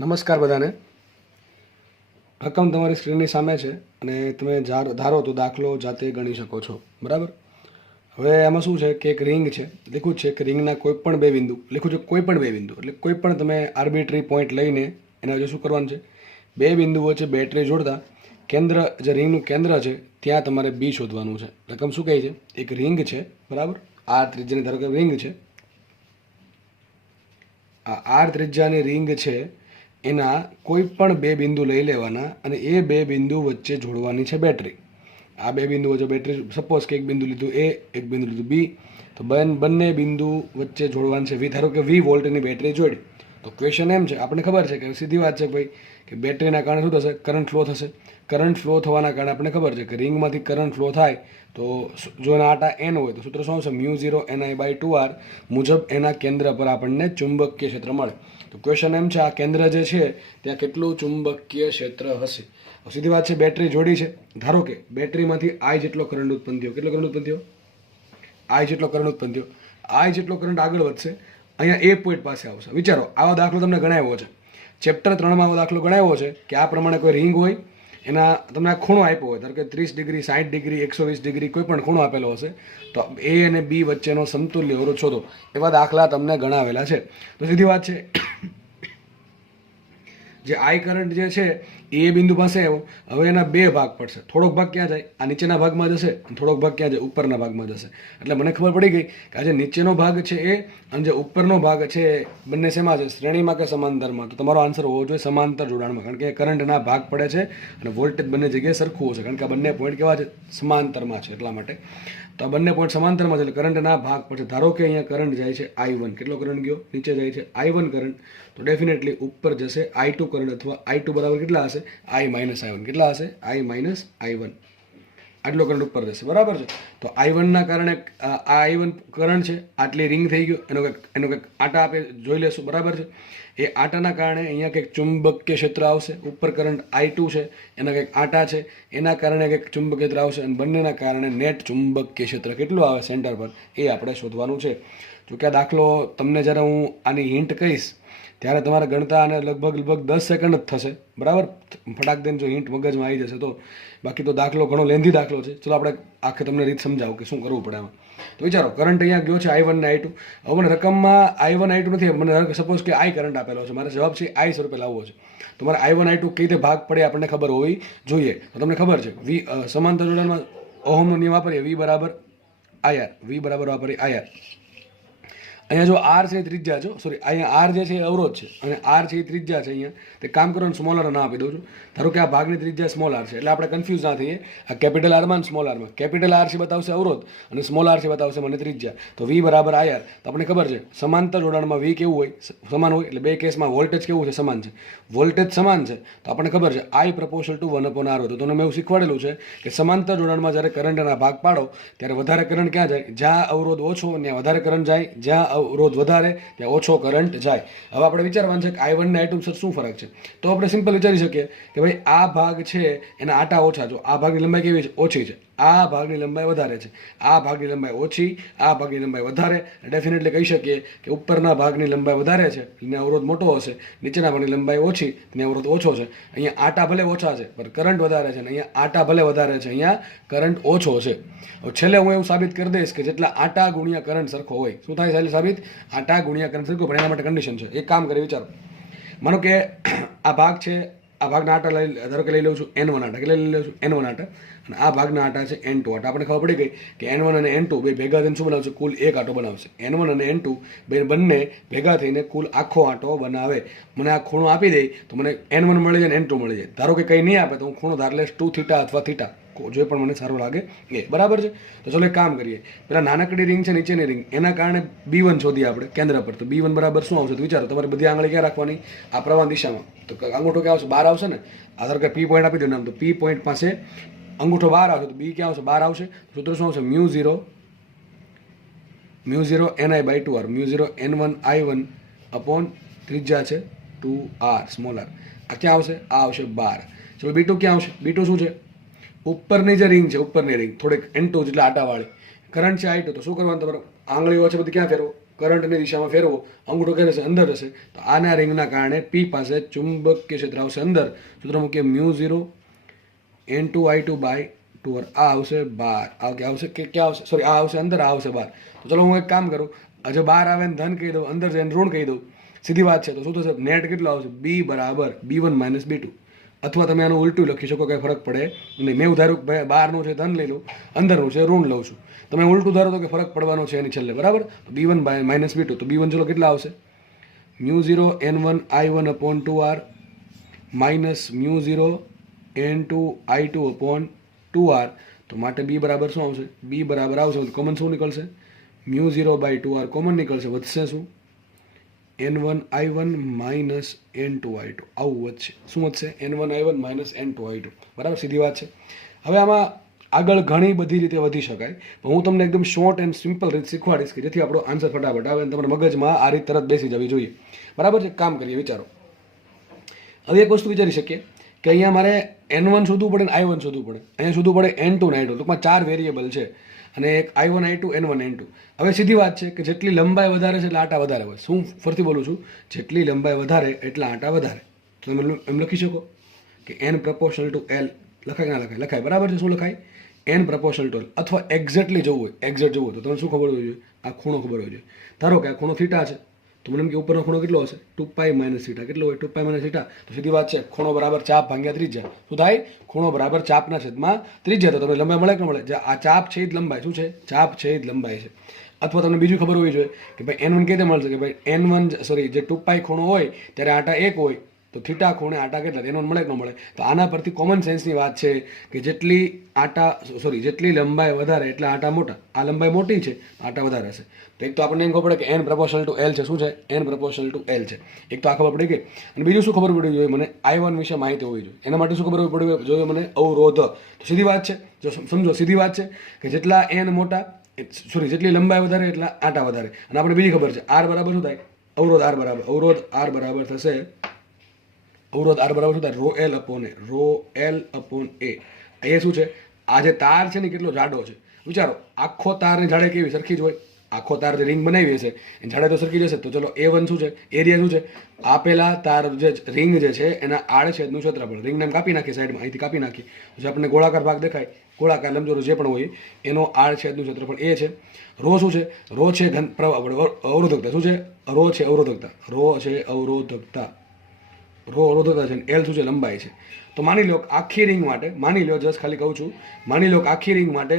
નમસ્કાર બધાને. રકમ તમારી સ્ક્રીનની સામે છે અને તમે ધારો તો દાખલો જાતે ગણી શકો છો. બરાબર. હવે એમાં શું છે કે એક રિંગ છે, લખ્યું છે કે રિંગના કોઈ પણ બે બિંદુ, લખ્યું છે કોઈ પણ બે બિંદુ એટલે કોઈ પણ તમે આર્બિટ્રી પોઈન્ટ લઈને એના વચ્ચે શું કરવાનું છે, બે બિંદુ વચ્ચે બેટરી જોડતા કેન્દ્ર, જે રિંગનું કેન્દ્ર છે ત્યાં તમારે બી શોધવાનું છે. રકમ શું કહે છે? એક રિંગ છે, બરાબર. આર ત્રિજ્યાની ધારો કે રિંગ છે, આ આર ત્રિજ્યાની રિંગ છે, એના કોઈ પણ બે બિંદુ લઈ લેવાના અને એ બે બિંદુ વચ્ચે જોડવાની છે બેટરી. આ બે બિંદુ વચ્ચે બેટરી, સપોઝ કે એક બિંદુ લીધું એ, એક બિંદુ લીધું બી, તો બંને બિંદુ વચ્ચે જોડવાની છે વી. ધારો કે 20 વોલ્ટની બેટરી જોડી, તો ક્વેશ્ચન એમ છે, આપણને ખબર છે કે સીધી વાત છે ભાઈ કે બેટરીના કારણે શું થશે? કરંટ ફ્લો થશે. કરંટ ફ્લો થવાના કારણે આપણને ખબર છે કે રિંગમાંથી કરંટ ફ્લો થાય તો જો એના આટા એન હોય તો સૂત્ર શું આવશે? μ0ni/2r મુજબ એના કેન્દ્ર પર આપણને ચુંબકીય ક્ષેત્ર મળે. તો ક્વેશ્ચન એમ છે, આ કેન્દ્ર જે છે ત્યાં કેટલું ચુંબકીય ક્ષેત્ર હશે? સીધી વાત છે, બેટરી જોડી છે. ધારો કે બેટરીમાંથી આઈ જેટલો કરંટ ઉત્પન્ન થયો. કેટલો કરંટ ઉત્પન્ન થયો? આઈ જેટલો કરંટ ઉત્પન્ન થયો. આઈ જેટલો કરંટ આગળ વધશે, અહીંયા એ પોઈન્ટ પાસે આવશે. વિચારો, આવો દાખલો તમને ગણાવ્યો છે, ચેપ્ટર 3માં આવો દાખલો ગણાવ્યો છે કે આ પ્રમાણે કોઈ રિંગ હોય, એના તમને આ ખૂણો આપ્યો હોય, ધારો કે 30 ડિગ્રી, 60 ડિગ્રી, 120 ડિગ્રી, કોઈ પણ ખૂણો આપેલો હશે, તો એ અને બી વચ્ચેનો સમતુલ્ય અવરોધ શોધો. એવા દાખલા તમને ગણાવેલા છે. તો સીધી વાત છે, જે આઈ કરંટ જે છે એ બિંદુ પાસે આવ્યો. હવે એના બે ભાગ પડશે. થોડોક ભાગ ક્યાં જાય? આ નીચેના ભાગમાં જશે, અને થોડોક ભાગ ક્યાં જાય? ઉપરના ભાગમાં જશે. એટલે મને ખબર પડી ગઈ કે આ જે નીચેનો ભાગ છે એ અને જે ઉપરનો ભાગ છે એ બંને શેમાં છે? શ્રેણીમાં કે સમાંતરમાં? તો તમારો આન્સર હોવો જોઈએ સમાંતર જોડાણમાં, કારણ કે કરંટના ભાગ પડે છે અને વોલ્ટેજ બંને જગ્યાએ સરખું હશે, કારણ કે આ બંને પોઈન્ટ કેવા છે? સમાંતરમાં છે, એટલા માટે. તો આ બંને પોઈન્ટ સમાંતરમાં છે એટલે કરંટના ભાગ પડશે. ધારો કે અહીંયા કરંટ જાય છે I1. કેટલો કરંટ ગયો? નીચે જાય છે I1 કરંટ, તો ડેફિનેટલી ઉપર જશે I2 કરંટ, અથવા I2 બરાબર કેટલા હશે? I-I1. કેટલા હશે? I-I1. આટલો કરંટ ઉપર જશે, બરાબર છે. તો I1ના કારણે આ I1 કરંટ છે, આટલી રિંગ થઈ ગયો, એનો કંઈક આટા આપે જોઈ લેશું, બરાબર છે. એ આટાના કારણે અહીંયા કંઈક ચુંબકીય ક્ષેત્ર આવશે. ઉપર કરંટ I2 છે, એના કંઈક આટા છે, એના કારણે કંઈક ચુંબકીય ક્ષેત્ર આવશે, અને બંનેના કારણે નેટ ચુંબકીય ક્ષેત્ર કેટલું આવે સેન્ટર પર, એ આપણે શોધવાનું છે. જો કે આ દાખલો તમને જ્યારે હું આની હિન્ટ કહીશ ત્યારે તમારે ગણતા અને લગભગ 10 સેકન્ડ જ થશે, બરાબર. ફટાક દઈને જો હિન્ટ મગજમાં આવી જશે તો. બાકી તો દાખલો ઘણો લેન્ધી દાખલો છે. ચલો આપણે આખે તમને રીત સમજાવું કે શું કરવું પડે એમાં. તો વિચારો, કરંટ અહીંયા ગયો છે I1 ને I2. હવે મને રકમમાં I1 I2 નથી, મને સપોઝ કે I કરંટ આપેલો છે, મારે જવાબ છે I સ્વરૂપે લાવવો છે. તો મારે I1 I2 કઈ રીતે ભાગ પડે આપણને ખબર હોવી જોઈએ. તો તમને ખબર છે સમાંતર જોડાણમાં ઓહમનો નિયમ વાપરીએ, V બરાબર IR. V બરાબર વાપરીએ IR. અહીંયા જો આર છે ત્રિજ્યા છે, સોરી, અહીંયા આર જે છે એ અવરોધ છે અને આર છે એ ત્રિજ્યા છે. અહીંયા તે કામ કરવાનું સ્મોલ આર ના આપી દઉં છું. ધારો કે આ ભાગની ત્રિજ્યા સ્મોલ આર છે, એટલે આપણે કન્ફ્યુઝ ના થઈએ. આ કેપિટલ આરમાં સ્મોલ આરમાં, કેપિટલ આર છે બતાવશે અવરોધ અને સ્મોલ આર છે બતાવશે મને ત્રિજ્યા. તો વી બરાબર IR. તો આપણને ખબર છે સમાંતર જોડાણમાં વી કેવું હોય? સમાન હોય. એટલે બે કેસમાં વોલ્ટેજ કેવું છે? સમાન છે. વોલ્ટેજ સમાન છે તો આપણને ખબર છે I પ્રપોર્શનલ ટુ 1/R હોય. તો તમને મેં એવું શીખવાડેલું છે કે સમાંતર જોડાણમાં જ્યારે કરંટના ભાગ પાડો ત્યારે વધારે કરંટ ક્યાં જાય? જ્યાં અવરોધ ઓછો ત્યાં વધારે કરંટ જાય, જ્યાં અવરોધ વધારે ત્યાં ઓછો કરંટ જાય. હવે આપણે વિચારવાનું છે કે I1 ને I2 સર શું ફરક છે? તો આપણે સિમ્પલ વિચારી શકીએ કે ભાઈ આ ભાગ છે એના આટા ઓછા, જો આ ભાગની લંબાઈ કેવી છે? ઓછી છે. આ ભાગની લંબાઈ વધારે છે. આ ભાગની લંબાઈ ઓછી, આ ભાગની લંબાઈ વધારે. ડેફિનેટલી કહી શકીએ કે ઉપરના ભાગની લંબાઈ વધારે છે એટલે અવરોધ મોટો હશે, નીચેના ભાગની લંબાઈ ઓછી એટલે અવરોધ ઓછો છે. અહીંયા આટા ભલે ઓછા છે પણ કરંટ વધારે છે, અને અહીંયા આટા ભલે વધારે છે, અહીંયા કરંટ ઓછો છે. હવે છેલ્લે હું એવું સાબિત કરી દઈશ કે જેટલા આટા ગુણ્યા કરંટ સરખો હોય. શું થાય છે સાબિત? આટા ગુણ્યા કરંટ સરખો. પણ એના માટે કન્ડિશન છે. એક કામ કરી વિચારો, માનો કે આ ભાગ છે, આ ભાગના આટા ધારો કે લઈ લઉં છું N1 આટા. કેટલા લઈ લઉં છું? N1 આટા. અને આ ભાગના આટા છે N2 આટા. આપણે ખબર પડી ગઈ કે N1 અને N2 બે ભેગા થઈને શું બનાવશે? કુલ એક આટો બનાવશે. N1 અને N2 બંને ભેગા થઈને કુલ આખો આટો બનાવે. મને આ ખૂણો આપી દે તો મને N1 મળી જાય ને N2 મળી જાય. ધારો કે કંઈ નહીં આપે તો હું ખૂણો ધાર લઈશ 2θ અથવા θ, જો પણ મને સારું લાગે એ, બરાબર છે. તો ચલો એક કામ કરીએ, પેલા નાનકડી રિંગ છે નીચેની રિંગ, એના કારણે B1 શોધીએ આપણે કેન્દ્ર પર. તો B1 બરાબર શું આવશે? તો વિચારો, તમારે બધી આંગળી ક્યાં રાખવાની? આ પ્રવાહ દિશામાં. તો અંગૂઠો ક્યાં આવશે? બહાર આવશે ને. આધાર કે P પોઈન્ટ આપી દો નામ, તો P પોઈન્ટ પાસે અંગૂઠો બહાર આવશે તો B ક્યાં આવશે? બહાર આવશે. સૂત્ર શું આવશે? μ0 ni/2r. μ0 n1 I1 અપોન ત્રિજ્યા છે 2r સ્મોલ આર. આ ક્યાં આવશે? આ આવશે બહાર. ચલો B2 ક્યાં આવશે? B2 શું છે? ઉપરની જે રિંગ છે, ઉપરની રિંગ થોડીક N2 જેટલા આટાવાળી, કરંટ છે I2. તો શું કરવાનું? તમારે આંગળીઓ છે બધી ક્યાં ફેરવો? કરંટની દિશામાં ફેરવો, અંગૂઠો ક્યાં જશે? અંદર જશે. તો આના રિંગના કારણે પી પાસે ચુંબકીય ક્ષેત્ર આવશે અંદર. સૂત્ર મૂકીએ μ0 N2I2/2R. આ આવશે બહાર. આવશે કે ક્યાં આવશે? સોરી, આ આવશે અંદર, આ આવશે બહાર. તો ચલો હું એક કામ કરું, હજુ બહાર આવે ને ધન કહી દઉં, અંદર જઈને ઋણ કહી દઉં. સીધી વાત છે. તો શું થશે? નેટ કેટલો આવશે? B બરાબર B1 - B2. અથવા તમે આનું ઉલટું લખી શકો, કંઈ ફરક પડે નહીં. મેં ધાર્યું કે બહારનું છે ધન લઈ લઉં, અંદરનું છે ઋણ લઉં છું. તમે ઉલટું ધારો તો કે ફરક પડવાનો છે એની છેલ્લે, બરાબર. B1 - B2. તો B1 ચલો કેટલા આવશે? μ0 N1I1/2R માઇનસ μ0 N2I2/2R. તો માટે B બરાબર શું આવશે? B બરાબર આવશે તો કોમન શું નીકળશે? μ0/2R કોમન નીકળશે. વધશે શું? N1I1 minus N2I2. આવું વધશે. શું વધશે? N1I1 minus N2I2. બરાબર, સીધી વાત છે. હવે આમાં આગળ ઘણી બધી રીતે વધી શકાય, પણ હું તમને એકદમ શોર્ટ એન્ડ સિમ્પલ રીત શીખવાડીશ કે જેથી આપણો આન્સર ફટાફટ આવે અને તમારા મગજમાં આ રીત તરત બેસી જવી જોઈએ. બરાબર છે? કામ કરીએ, વિચારો. હવે એક વસ્તુ વિચારી શકીએ કે અહીંયા મારે N1 શોધવું પડે ને I1 શોધવું પડે. અહીંયા શોધવું પડે N2 ને I2. ટૂંકમાં 4 વેરિયેબલ છે અને એક I1 I2 N1 N2. હવે સીધી વાત છે કે જેટલી લંબાઈ વધારે છે એટલે આટા વધારે હોય. શું ફરતી બોલું છું? જેટલી લંબાઈ વધારે એટલા આટા વધારે. તો તમે એમ લખી શકો કે N proportional to L. લખાય કે ના લખાય? લખાય. બરાબર છે. શું લખાય? N proportional to L. અથવા એક્ઝેક્ટલી જવું હોય, એક્ઝેક્ટ જવું હોય તો તમને શું ખબર હોવી જોઈએ? આ ખૂણો ખબર હોવી જોઈએ. ધારો કે આ ખૂણો થીટા છે, તો મને એમ કે ઉપરનો ખૂણો કેટલો હશે? 2π - θ. કેટલો હોય? 2π - θ. તો સીધી વાત છે, ખૂણો બરાબર ચાપ ભાગ્યા ત્રિજ્યા. શું થાય? ખૂણો બરાબર ચાપના છેદમાં ત્રિજ્યા. તો તમને લંબાઈ મળે કે ન મળે? જે આ ચાપ છે એ જ લંબાઈ. શું છે? ચાપ છે એ જ લંબાઈ છે. અથવા તમને બીજું ખબર હોવી જોઈએ કે ભાઈ N1 કેવી રીતે મળશે? કે ભાઈ N1 સોરી જે 2π ખૂણો હોય ત્યારે આટા 1 હોય, તો થીટા ખૂણે આટા કેટલા? N1 મળે કે ન મળે? તો આના પરથી કોમન સેન્સની વાત છે કે જેટલી જેટલી લંબાઈ વધારે એટલા આટા મોટા. આ લંબાઈ મોટી છે, આટા વધારે હશે. તો એક તો આપણને એમ ખબર પડે કે N proportional to L છે. શું છે? N proportional to L છે. એક તો આ ખબર પડી ગઈ. અને બીજું શું ખબર પડવી જોઈએ? મને I1 વિશે માહિતી હોવી જોઈએ. એના માટે શું ખબર પડવી જોઈએ? મને અવરોધ. તો સીધી વાત છે, જો સમજો, સીધી વાત છે કે જેટલા N મોટા જેટલી લંબાઈ વધારે એટલા આટા વધારે. અને આપણે બીજી ખબર છે R બરાબર શું થાય? અવરોધ R બરાબર થશે અવરોધ R બરાબર શું થાય? ρL/A. એ શું છે? આ જે તાર છે ને કેટલો જાડો છે વિચારો. આખો તારની જાડાઈ કેવી? સરખી જ હોય. આખો તાર જે રિંગ બનાવી હશે એ જાડાઈ તો સરખી જશે. તો ચલો A1 શું છે? એરિયા શું છે? આપેલા તાર જે રિંગ જે છે એના આડછેદનું ક્ષેત્રફળ. રિંગને કાપી નાખી સાઈડમાં, અહીંથી કાપી નાખી. જે આપણને ગોળાકાર ભાગ દેખાય, ગોળાકાર લંબચોરસ જે પણ હોય એનો આડછેદનું ક્ષેત્રફળ એ છે. રો શું છે? રો છે અવરોધકતા. શું છે? રો છે અવરોધકતા. રો અવરોધકતા છે. L શું છે? લંબાઈ છે. તો માની લો આખી રિંગ માટે, માની લો જસ્ટ ખાલી કહું છું, માની લો આખી રિંગ માટે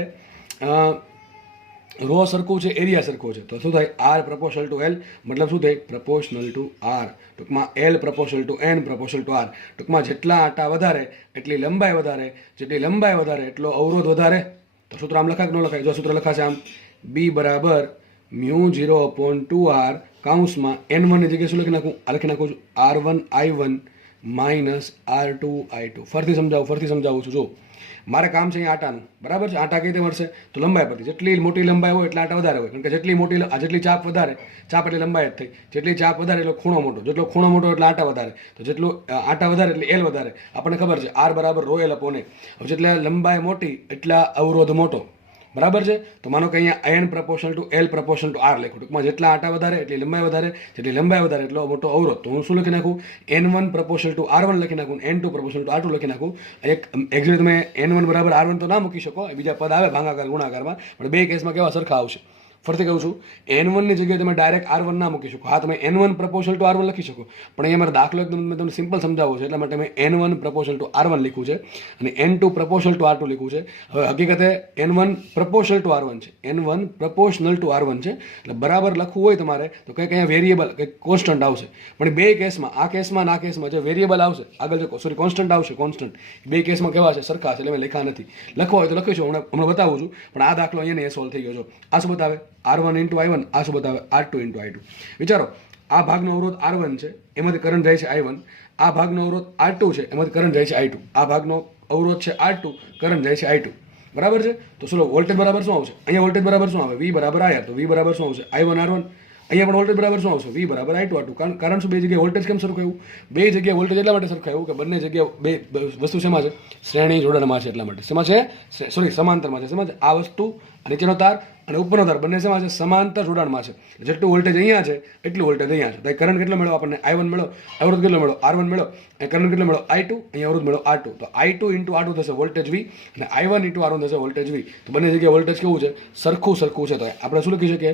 રો સરખું છે, એરિયા સરખો છે. તો શું થાય? R proportional to L. મતલબ શું થાય? proportional to R. ટૂંકમાં L proportional to N proportional to R. ટૂંકમાં જેટલા આટા વધારે એટલી લંબાઈ વધારે, જેટલી લંબાઈ વધારે એટલો અવરોધ વધારે. તો સૂત્ર આમ લખાય કે ન લખાય? જો સૂત્ર લખાશે આમ, B બરાબર μ0/2R કાઉન્સમાં N1 ની જગ્યાએ શું લખી નાખું? આ લખી નાખું છું R1I1 માઇનસ R2I2. ફરીથી સમજાવું છું. જો મારે કામ છે અહીંયા આટાનું, બરાબર છે? આટા કઈ રીતે મળશે? તો લંબાઈ પરથી. જેટલી મોટી લંબાઈ હોય એટલા આટા વધારે હોય. કારણ કે જેટલી ચાપ વધારે, ચાપ એટલે લંબાઈ જ થઈ. જેટલી ચાપ વધારે એટલો ખૂણો મોટો. જેટલો ખૂણો મોટો એટલે આટા વધારે. તો જેટલું આટા વધારે એટલે L વધારે. આપણને ખબર છે R બરાબર ρL/A. હવે જેટલા લંબાઈ મોટી એટલા અવરોધ મોટો. બરાબર છે? તો માનો કે અહીંયા N proportional to L proportional to R લખ્યું. ટૂંકમાં જેટલા આટા વધારે એટલી લંબાઈ વધારે, જેટલી લંબાઈ વધારે એટલો મોટો અવરોધ. તો હું શું લખી નાખું? N1 proportional to R1 લખી નાખું, N2 proportional to R2 લખી નાખું. એક એક્ઝેક્ટ તમે N1 બરાબર R1 તો ના મૂકી શકો, બીજા પદ આવે ભાગાકાર ગુણાકારમાં, પણ બે કેસમાં કેવા સરખા આવશે. ફરીથી કહું છું, N1 ની જગ્યાએ તમે ડાયરેક્ટ R1 ના મૂકી શકો. હા, તમે N1 proportional to R1 લખી શકો, પણ અહીંયા મારો દાખલો એકદમ મેં તમને સિમ્પલ સમજાવવો છે, એટલા માટે મેં N1 proportional to R1 લખ્યું છે અને N2 proportional to R2 લખ્યું છે. હવે હકીકતે N1 proportional to R1 છે, N1 proportional to R1 છે. એટલે બરાબર લખવું હોય તમારે તો કંઈક અહીંયા વેરિયેબલ, કંઈક કોન્સ્ટન્ટ આવશે. પણ બે કેસમાં, આ કેસમાં અને આ કેસમાં જે વેરિયેબલ આવશે આગળ, કોન્સ્ટન્ટ આવશે. કોન્સ્ટન્ટ બે કેસમાં કેવા છે? સરખા છે. એટલે મેં લખ્યા નથી. લખવા હોય તો લખીશું, હમણાં બતાવું છું. પણ આ દાખલો અહીંયા એ સોલ્વ થઈ ગયો છે. આ શું બતાવે? R1 into I1. આ શું બતાવે? R2 into I2. વિચારો, આ ભાગનો અવરોધ R1 છે, એમાંથી કરંટ જાય છે I1. આ ભાગનો અવરોધ R2 છે, એમાંથી કરંટ જાય છે I2. આ ભાગનો અવરોધ છે R2, કરંટ જાય છે I2. બરાબર છે? તો ચલો વોલ્ટેજ બરાબર શું આવશે? અહીંયા વોલ્ટેજ બરાબર શું આવે? V બરાબર IR. તો V બરાબર શું આવશે? I1 R1. અહીંયા પણ વોલ્ટેજ બરાબર શું આવશે? V બરાબર I2 R2. કારણ શું? બે જગ્યાએ વોલ્ટેજ કેમ સરખાયું? બે જગ્યાએ વોલ્ટેજ એટલા માટે સરખાયું કે બંને જગ્યાએ બે વસ્તુ શેમાં છે? શ્રેણી જોડાણમાં છે. એટલા માટે શેમાં છે? સોરી, સમાંતરમાં છે. શેમાં છે? આ વસ્તુ નીચેનો તાર અને ઉપરનો ધાર બંને શેમાં છે? સમાંતર જોડાણમાં છે. જેટલું વોલ્ટેજ અહીંયા છે એટલું વોલ્ટેજ અહીંયા છે. તો કરંટ કેટલો મળ્યો આપણને? I1 મળ્યો, અવરોધ કેટલો મળ્યો? R1 મળ્યો, અને કરંટ કેટલો મળ્યો? I2, અહીંયા અવરોધ મળ્યો R2. તો I2 ઇન્ટુ R2 થશે વોલ્ટેજ V, અને I1 ઇન્ટુ R1 થશે વોલ્ટેજ V. તો બંને જગ્યાએ વોલ્ટેજ કેવું છે? સરખું છે. તો આપણે શું લખી શકીએ?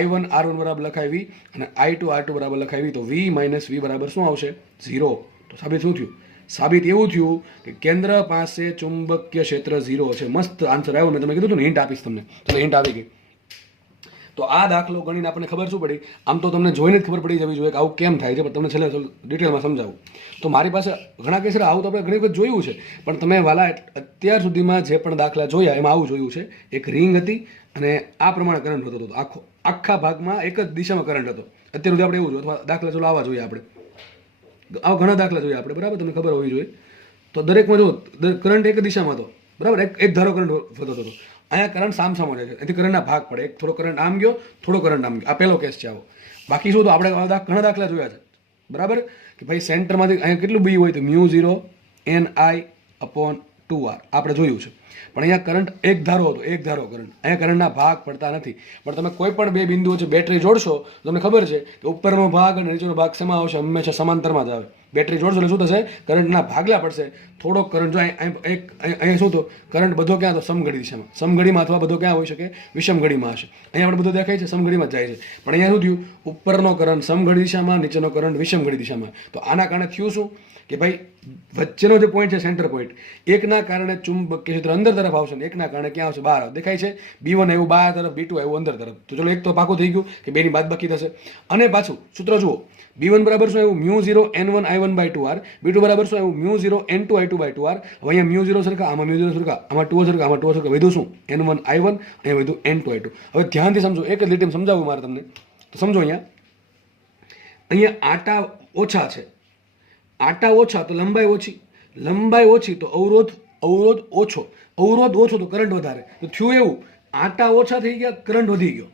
I1 R1 બરાબર લખાય V, અને I2 R2 બરાબર લખાય V. તો V માઇનસ V બરાબર શું આવશે? 0. તો સાબિત શું થયું? સાબિત એવું થયું કે કેન્દ્ર પાસે ચુંબકીય ક્ષેત્ર 0 છે. મસ્ત આન્સર આવ્યો. મેં તમને કીધું હતું ને હિન્ટ આપીશ તમને, તો હિન્ટ આવી ગઈ. તો આ દાખલો ગણીને આપણને ખબર શું પડી? આમ તો તમને જોઈને જ ખબર પડી જવી જોઈએ કે આવું કેમ થાય છે, પણ તમને છેલ્લે ડિટેલમાં સમજાવું. તો મારી પાસે ઘણા કેસ આવું તો આપણે ઘણી વખત જોયું છે, પણ તમે વાલા અત્યાર સુધીમાં જે પણ દાખલા જોયા એમાં આવું જોયું છે. એક રિંગ હતી અને આ પ્રમાણે કરંટ થતો હતો. આખા ભાગમાં એક જ દિશામાં કરંટ હતો. અત્યાર સુધી આપણે એવું જોયું, અથવા દાખલા ચલો આવા જોઈએ આપણે. આવા ઘણા દાખલા જોઈએ આપણે, બરાબર? તમને ખબર હોવી જોઈએ. તો દરેકમાં જો કરંટ એક દિશામાં હતો, બરાબર? એક ધારો કરંટ થતો હતો. અહીંયા કરંટ સામસામો છે, એથી કરંટના ભાગ પડે. એક થોડો કરંટ આમ ગયો, થોડો કરંટ આમ ગયો. આ પહેલો કેસ છે આવો. બાકી શું? તો આપણે ઘણા દાખલા જોયા છે, બરાબર? કે ભાઈ સેન્ટરમાંથી અહીંયા કેટલું બી હોય? તો μ0 Ni/2R આપણે જોયું છે. પણ અહીંયા કરંટ એક ધારો હતો, એક ધારો કરંટ. અહીંયા કરંટના ભાગ પડતા નથી. પણ તમે કોઈ પણ બે બિંદુઓ છે બેટરી જોડશો, તમને ખબર છે કે ઉપરનો ભાગ અને નીચેનો ભાગ શેમાં આવશે? હંમેશા સમાંતરમાં જ આવે. બેટરી જોડશો એટલે શું થશે? કરંટના ભાગલા પડશે. થોડોક કરંટ જો અહીંયા શું તો કરંટ બધો ક્યાં? તો સમઘડી દિશામાં, સમઘડીમાં, અથવા બધો ક્યાં હોઈ શકે? વિષમઘડીમાં હશે. અહીંયા આપણે બધો દેખાય છે સમઘડીમાં જાય છે, પણ અહીંયા શું થયું? ઉપરનો કરંટ સમઘડી દિશામાં, નીચેનો કરંટ વિષમઘડી દિશામાં. તો આના કારણે થયું શું કે ભાઈ વચ્ચેનો જે પોઈન્ટ છે, સેન્ટર પોઈન્ટ, એકના કારણે ચુંબકીય ક્ષેત્ર અંદર તરફ આવશે ને એકના કારણે ક્યાં આવશે? બહાર. દેખાય છે? B1 આવ્યું બહાર તરફ, B2 આવ્યું અંદર તરફ. તો ચલો એક તો પાકું થઈ ગયું કે બેની બાદબાકી થશે. અને પાછું સૂત્ર જુઓ, B1 બરાબર શું આવ્યું? μ0 N1I1/2R. B2 બરાબર શું આવ્યું? μ0 N2I2/2R. હવે અહીંયા μ0 સરખા, આમાં μ0 સરખા, આમાં 2 સરખા, આમાં 2 સરખા. વધ્યું શું? N1I1, અહીંયા વધ્યું N2I2. હવે ધ્યાનથી સમજો, એક જ લીટીમાં સમજાવું મારે તમને. તો સમજો, અહીંયા આટા ઓછા છે. આટા ઓછા તો લંબાઈ ઓછી, લંબાઈ ઓછી તો અવરોધ ઓછો, અવરોધ ઓછો તો કરંટ વધારે. તો થયું એવું, આટા ઓછા થઈ ગયા, કરંટ વધી ગયો.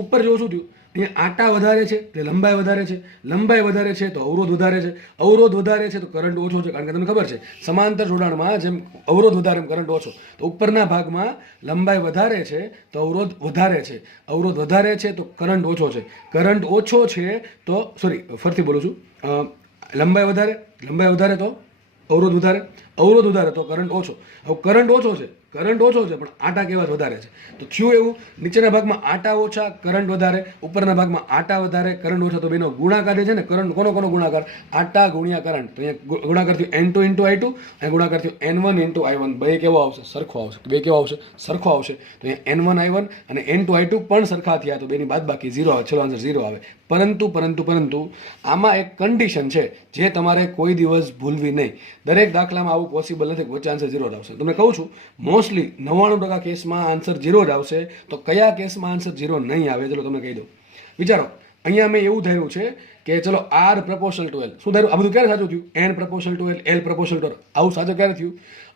ઉપર જો શું થયું? અહીંયા આટા વધારે છે એટલે લંબાઈ વધારે છે, લંબાઈ વધારે છે તો અવરોધ વધારે છે, અવરોધ વધારે છે તો કરંટ ઓછો છે. કારણ કે તમને ખબર છે સમાંતર જોડાણમાં જેમ અવરોધ વધારે એમ કરંટ ઓછો. તો ઉપરના ભાગમાં લંબાઈ વધારે છે તો અવરોધ વધારે છે, અવરોધ વધારે છે તો કરંટ ઓછો છે, કરંટ ઓછો છે તો ફરીથી બોલું છું, લંબાઈ વધારે તો અવરોધ વધારે, અવરોધ વધારે તો કરંટ ઓછો. હવે કરંટ ઓછો છે પણ આટા કેવા વધારે છે. તો થયું એવું, નીચેના ભાગમાં આટા ઓછા, કરંટ વધારે, ઉપરના ભાગમાં આટા વધારે, કરંટ ઓછા. તો બેનો ગુણાકાર જે છે ને, કરંટ કોનો ગુણાકાર? આટા ગુણ્યા કરંટ. તો અહીંયા ગુણાકાર થયું N2 × I2, અને ગુણાકાર થયું N1 × I1. બે કેવો આવશે? સરખો આવશે. બે કેવો આવશે? સરખો આવશે. તો અહીંયા N1 I1 અને N2 I2 પણ સરખા થયા, તો બેની બાદબાકી 0 આવે. છેલ્લો આન્સર 0 આવે. પરંતુ આમાં એક કન્ડિશન છે જે તમારે કોઈ દિવસ ભૂલવી નહીં. દરેક દાખલામાં આવું પોસિબલ નથી, વચ્ચે આન્સર 0 જ આવશે. તમને કહું છું, મોસ્ટલી 99% કેસમાં આન્સર 0 જ આવશે. તો કયા કેસમાં આન્સર 0 નહીં આવે? ચલો તમને કહી દઉં. વિચારો, અહીંયા મેં એવું ધાર્યું છે કે ચલો R proportional to L. શું ધાર્યું? આ બધું ક્યારે સાચું થયું? N proportional to L, L proportional to R. આવું સાચું ક્યારે થયું?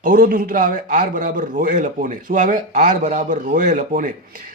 અવરોધનું સૂત્ર આવે R બરાબર ρL/A. શું આવે? R બરાબર ρL/A.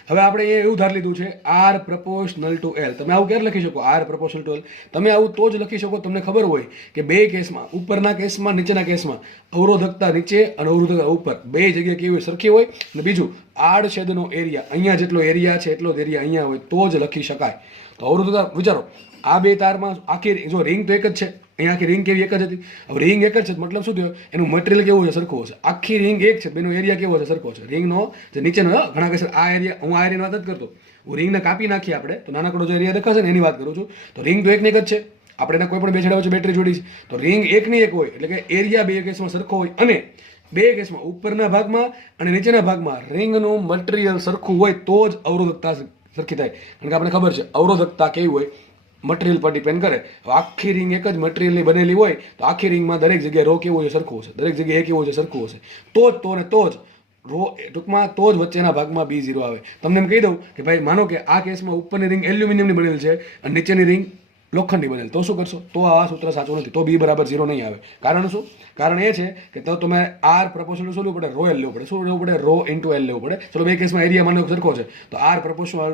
હવે આપણે એ એવું ધાર લીધું છે R proportional to L. તમે આવું ક્યારે લખી શકો? R proportional to L. તમે આવું તો જ લખી શકો તમને ખબર હોય કે બે કેસમાં, ઉપરના કેસમાં, નીચેના કેસમાં અવરોધકતા નીચે અને અવરોધકતા ઉપર બે જગ્યાએ કેવી સરખી હોય. અને બીજું, આડછેદનો એરિયા, અહીંયા જેટલો એરિયા છે એટલો જ એરિયા અહીંયા હોય તો જ લખી શકાય. તો અવરોધકતા વિચારો, આ બે તારમાં આખી જો રિંગ તો એક જ છે, અહીંયા આખી રિંગ કેવી? એક જ હતી. હવે રિંગ એક જ છે મતલબ શું થયો? એનું મટીરિયલ કેવું છે? સરખું હશે. આખી રિંગ એક છે, બેનો એરિયા કેવો છે? સરખો છે. રિંગનો જે નીચેનો, ઘણા કહેશે આ એરિયા, હું આ એરિયાની વાત જ કરતો, હું રિંગને કાપી નાખીએ આપણે તો નાનકડો જે એરિયા દેખાશે ને એની વાત કરું છું. તો રિંગ તો એકની એક જ છે. આપણે એને કોઈ પણ બે છેડા વચ્ચે બેટરી જોડી છે તો રિંગ એકની એક હોય, એટલે કે એરિયા બે કેસમાં સરખો હોય. અને બે કેસમાં, ઉપરના ભાગમાં અને નીચેના ભાગમાં રિંગનું મટીરિયલ સરખું હોય તો જ અવરોધકતા સરખી થાય. કારણ કે આપણે ખબર છે અવરોધકતા કેવી હોય, મટીરિયલ પર ડિપેન્ડ કરે. આખી રિંગ એક જ મટીરિયલની બનેલી હોય તો આખી રિંગમાં દરેક જગ્યાએ રો કેવું હોય? સરખું હશે. દરેક જગ્યાએ એ કેવું હોય? સરખું હશે. તો જ રો ટૂંકમાં તો જ વચ્ચેના ભાગમાં B0 આવે. તમને એમ કહી દઉં કે ભાઈ માનો કે આ કેસમાં ઉપરની રિંગ એલ્યુમિનિયમની બનેલી છે અને નીચેની રિંગ લોખંડની બનેલી, તો શું કરશો? તો આ સૂત્ર સાચું નથી. તો B બરાબર 0 નહીં આવે. કારણ શું? કારણ એ છે કે તો તમે R proportional શું લેવું પડે? ρL લેવું પડે. શું લેવું પડે? ρ × L લેવું પડે. ચલો બે કેસમાં એરિયા માનો સરખો છે તો R proportional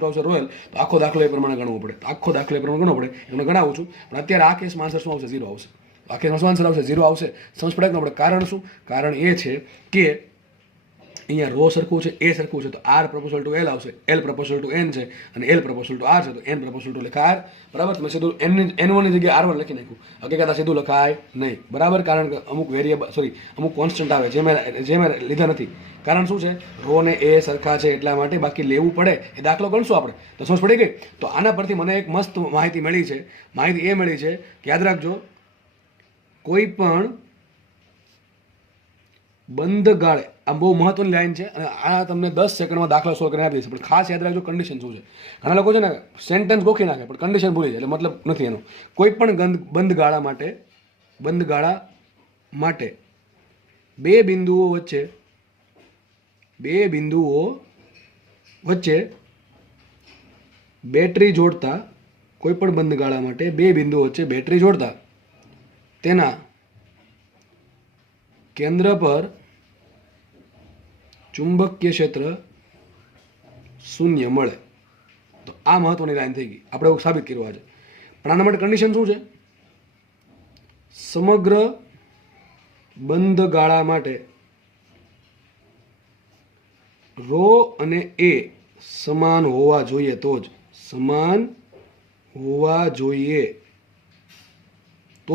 to આવશે ρL. તો આખો દાખલો એ પ્રમાણે ગણવો પડે. આખો દાખલો એ પ્રમાણે ગણવો પડે. એમને ગણાવું છું. પણ અત્યારે આ કેસમાં આન્સર શું આવશે? 0 આવશે. આ કેસમાં શું આન્સર આવશે? 0 આવશે. સમજ પડે કે ન પડે? કારણ શું? કારણ એ છે કે અહીંયા રો સરખું છે, એ સરખું છે, તો આર પ્રપોઝલ ટુ એલ આવશે, એલ પ્રપોઝલ ટુ એન છે, અને એલ પ્રપોઝલ ટુ આર છે, તો એન પ્રપોઝલ ટુ લખાય આર. બરાબર. તમે સીધું N1 ની જગ્યાએ R1 લખી નાખ્યું. હકીકત સીધું લખાય નહીં. બરાબર. કારણ કે અમુક અમુક કોન્સ્ટન્ટ આવે જે મેં લીધા નથી. કારણ શું છે? રો ને એ સરખા છે એટલા માટે, બાકી લેવું પડે એ દાખલો ગણશું આપણે તો સમજ પડી ગઈ. તો આના પરથી મને એક મસ્ત માહિતી મળી છે. માહિતી એ મળી છે કે યાદ રાખજો, કોઈ પણ બંધ ગાળે, આ બહુ મહત્વની લાઈન છે અને આ તમને 10 સેકન્ડમાં દાખલા સોલ્વ કરીને આપી દઈશ. પણ ખાસ યાદ રાખજો કન્ડિશન શું છે. ઘણા લોકો છે ને સેન્ટેન્સ ગોખી નાખે પણ કન્ડિશન ભૂલી જાય, એટલે મતલબ નથી એનો. કોઈ પણ બંધ ગાળા માટે બે બિંદુઓ વચ્ચે બેટરી જોડતા, કોઈ પણ બંધ ગાળા માટે બે બિંદુઓ વચ્ચે બેટરી જોડતા તેના કેન્દ્ર પર ચુંબકીય ક્ષેત્ર શૂન્ય મળે. તો આ મહત્વની લાઈન થઈ ગઈ. આપણે એવું સાબિત કર્યું આજે. પણ આના માટે કન્ડિશન શું છે? સમગ્ર બંધ ગાળા માટે રો અને એ સમાન હોવા જોઈએ, તો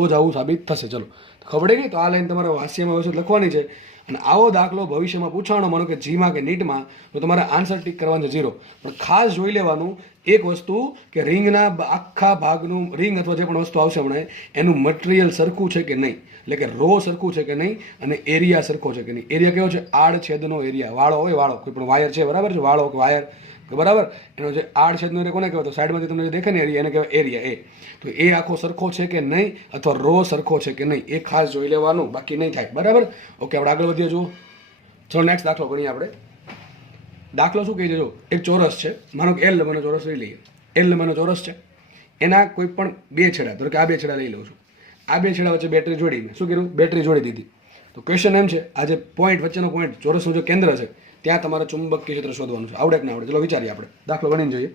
જ આવું સાબિત થશે. ચલો ખબર પડી ગઈ. તો આ લાઈન તમારા વાસ્યમાં વ્યવસ્થિત લખવાની છે. અને આવો દાખલો ભવિષ્યમાં પૂછવાનો, માનો કે જીમાં કે નીટમાં, તો તમારે આન્સર ટીક કરવાનું છે 0. પણ ખાસ જોઈ લેવાનું એક વસ્તુ કે રિંગના આખા ભાગનું, રિંગ અથવા જે પણ વસ્તુ આવશે હમણાં, એનું મટીરિયલ સરખું છે કે નહીં, એટલે કે રો સરખું છે કે નહીં, અને એરિયા સરખો છે કે નહીં. એરિયા કેવો છે? આડછેદનો એરિયા. વાળો હોય, વાળો કોઈ પણ વાયર છે, બરાબર છે, વાળો કે વાયર, બરાબર. એનો જે આડછેદનો એરિયા કોને કહેવાય? તો સાઈડમાંથી તમને જે દેખાય ને એરિયા, એને કહેવાય એરિયા. તો એ આખો સરખો છે કે નહીં, અથવા રો સરખો છે કે નહીં, એ ખાસ જોઈ લેવાનું, બાકી નહીં થાય. બરાબર. ઓકે, આપણે આગળ વધીએ. જુઓ, ચલો નેક્સ્ટ દાખલો ગણીએ આપણે. દાખલો શું કહે છે? જો એક ચોરસ છે, માનો કે L લંબાઈનો ચોરસ લઈ લઈએ. L લંબાઈનો ચોરસ છે, એના કોઈ પણ બે છેડા, ધારો કે આ બે છેડા લઈ લઉં છું. આ બે છેડા વચ્ચે બેટરી જોડી, મેં શું કર્યું? બેટરી જોડી દીધી. તો ક્વેશ્ચન એમ છે, આ જે પોઈન્ટ વચ્ચેનો પોઈન્ટ, ચોરસનું જે કેન્દ્ર છે, ત્યાં તમારે ચુંબકીય ક્ષેત્ર શોધવાનું છે. આવડે કે ના આવડે? ચલો વિચારીએ આપણે. દાખલો ગણીને જોઈએ.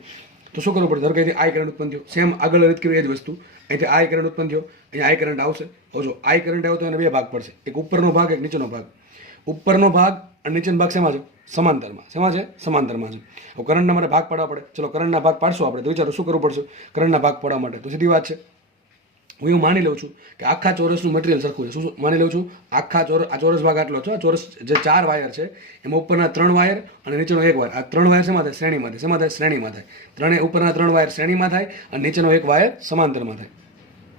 તો શું કરવું પડે? ધારો કે અહીંથી આઈ કરંટ ઉત્પન્ન થયો. સેમ આગળ રીત કરી એ જ વસ્તુ. અહીંથી આઈ કરંટ ઉત્પન્ન થયો, અહીંયા આઈ કરંટ આવશે. હવે જો આઈ કરંટ આવ્યો તો એને બે ભાગ પડશે, એક ઉપરનો ભાગ, એક નીચેનો ભાગ. ઉપરનો ભાગ અને નીચેનો ભાગ શેમાં છે? સમાંતરમાં. શેમાં છે? સમાંતરમાં છે. હવે કરંટના મારે ભાગ પાડવા પડે. ચલો કરંટના ભાગ પાડશું આપણે. તો વિચારો શું કરવું પડશે કરંટના ભાગ પાડવા માટે? તો સીધી વાત છે, હું એવું માની લઉં છું કે આખા ચોરસનું મટીરિયલ સરખું છે. શું માની લઉં છું? આખા આ ચોરસ ભાગ આટલો છે. આ ચોરસ જે 4 વાયર છે, એમાં ઉપરના 3 વાયર અને નીચેનો 1 વાયર. આ 3 વાયર શેમાં થાય? શ્રેણીમાં થાય. શેમાં થાય? શ્રેણીમાં થાય. ઉપરના 3 વાયર શ્રેણીમાં થાય અને નીચેનો 1 વાયર સમાંતરમાં થાય.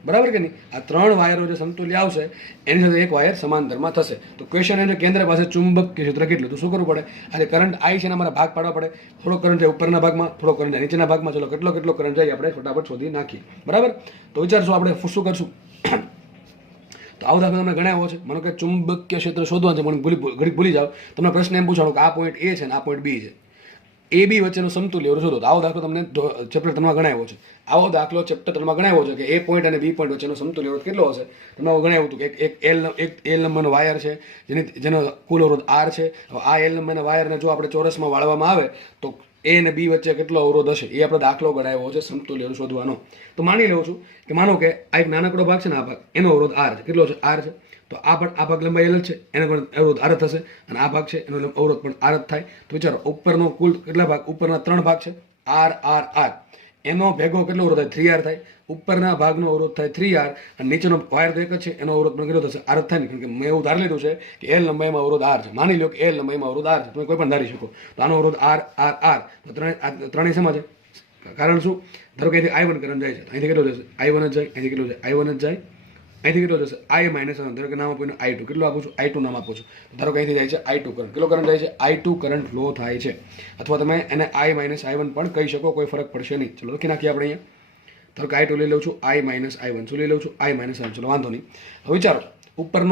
બરાબર કે નહીં? આ 3 વાયરો જે સમતુલ્ય આવશે, એની સાથે 1 વાયર સમાંતરમાં થશે. તો ક્વેશ્ચન એ છે, કેન્દ્ર પાસે ચુંબકીય ક્ષેત્ર કેટલું? તો શું કરવું પડે? આજે કરંટ આઈ છે ને, અમારા ભાગ પાડવા પડે. થોડો કરંટ જાય ઉપરના ભાગમાં, થોડો કરંટ જાય નીચેના ભાગમાં. ચલો કેટલો કરંટ જાય આપણે ફટાફટ શોધી નાખીએ. બરાબર. તો વિચારશું આપણે શું કરશું. તો આવો દાખલો તમને ગણાવ્યો છે. માનો કે ચુંબકીય ક્ષેત્ર શોધવાનું છે, મને ઘડીક ભૂલી જાઓ. તમને પ્રશ્ન એમ પૂછાણો કે આ પોઈન્ટ એ છે ને આ પોઈન્ટ બી છે, એ બી વચ્ચેનું સમતુલ્ય શોધો. તો આવો દાખલો તમને ચેપ્ટર 3માં ગણાવ્યો છે. આવો દાખલો ચેપ્ટર 3માં ગણાવ્યો છે કે એ પોઈન્ટ અને બી પોઈન્ટ વચ્ચેનો સમતુલ્ય અવરોધ કેટલો હશે. તમને ગણાવ્યું હતું કે એક એલ નંબરનો વાયર છે, જેનો કુલ અવરોધ R છે. હવે આ એલ નંબરના વાયરને જો આપણે ચોરસમાં વાળવામાં આવે તો એ અને બી વચ્ચે કેટલો અવરોધ હશે, એ આપણે દાખલો ગણાવ્યો છે સમતુલ્ય શોધવાનો. તો માની લઉં છું કે માનો કે આ એક નાનકડો ભાગ છે ને, આ ભાગ, એનો અવરોધ R છે. કેટલો છે? R છે. તો આ ભાગ લંબાઈ L છે, એનો પણ અવરોધ R થશે, અને આ ભાગ છે એનો અવરોધ પણ R થાય. તો વિચારો ઉપરનો કુલ કેટલા ભાગ? ઉપરના 3 ભાગ છે, R R R. એનો ભેગો કેટલો અવરોધ થાય? 3R થાય. ઉપરના ભાગનો અવરોધ થાય 3R, અને નીચેનો વાયર તો એક જ છે, એનો અવરોધ પણ કેટલો થશે? R થાય ને. કારણ કે મેં એવું ધારી લીધું છે કે L લંબાઈમાં અવરોધ R છે. માની લો કે L લંબાઈમાં અવરોધ R છે, તમે કોઈ પણ ધારી શકો. તો આનો અવરોધ R R R. તો ત્રણેય શેમાં છે? કારણ શું? ધારો કે અહીંથી I1 કરંટ જાય છે, અહીંથી કેટલો જશે? I1 જ જાય. અહીંથી કેટલો જાય? I1 જ જાય. અહીંથી કેટલો જશે? I -1. ધારો કે નામ આપું I2. કેટલો આપું છું? I2 નામ આપું છું. ધારો કે અહીંથી જાય છે I2 કરંટ. કેટલો કરંટ જાય છે? I2 કરંટ ફ્લો થાય છે. અથવા તમે એને I -I1 પણ કહી શકો, કોઈ ફરક પડશે નહીં. ચલો લખી નાખીએ આપણે અહીંયા. ધારો કે I2 લઈ લઉં છું, I -I1. શું લઈ લઉં છું? I -I1. ચલો વાંધો નહીં. હવે વિચારો, ઉપર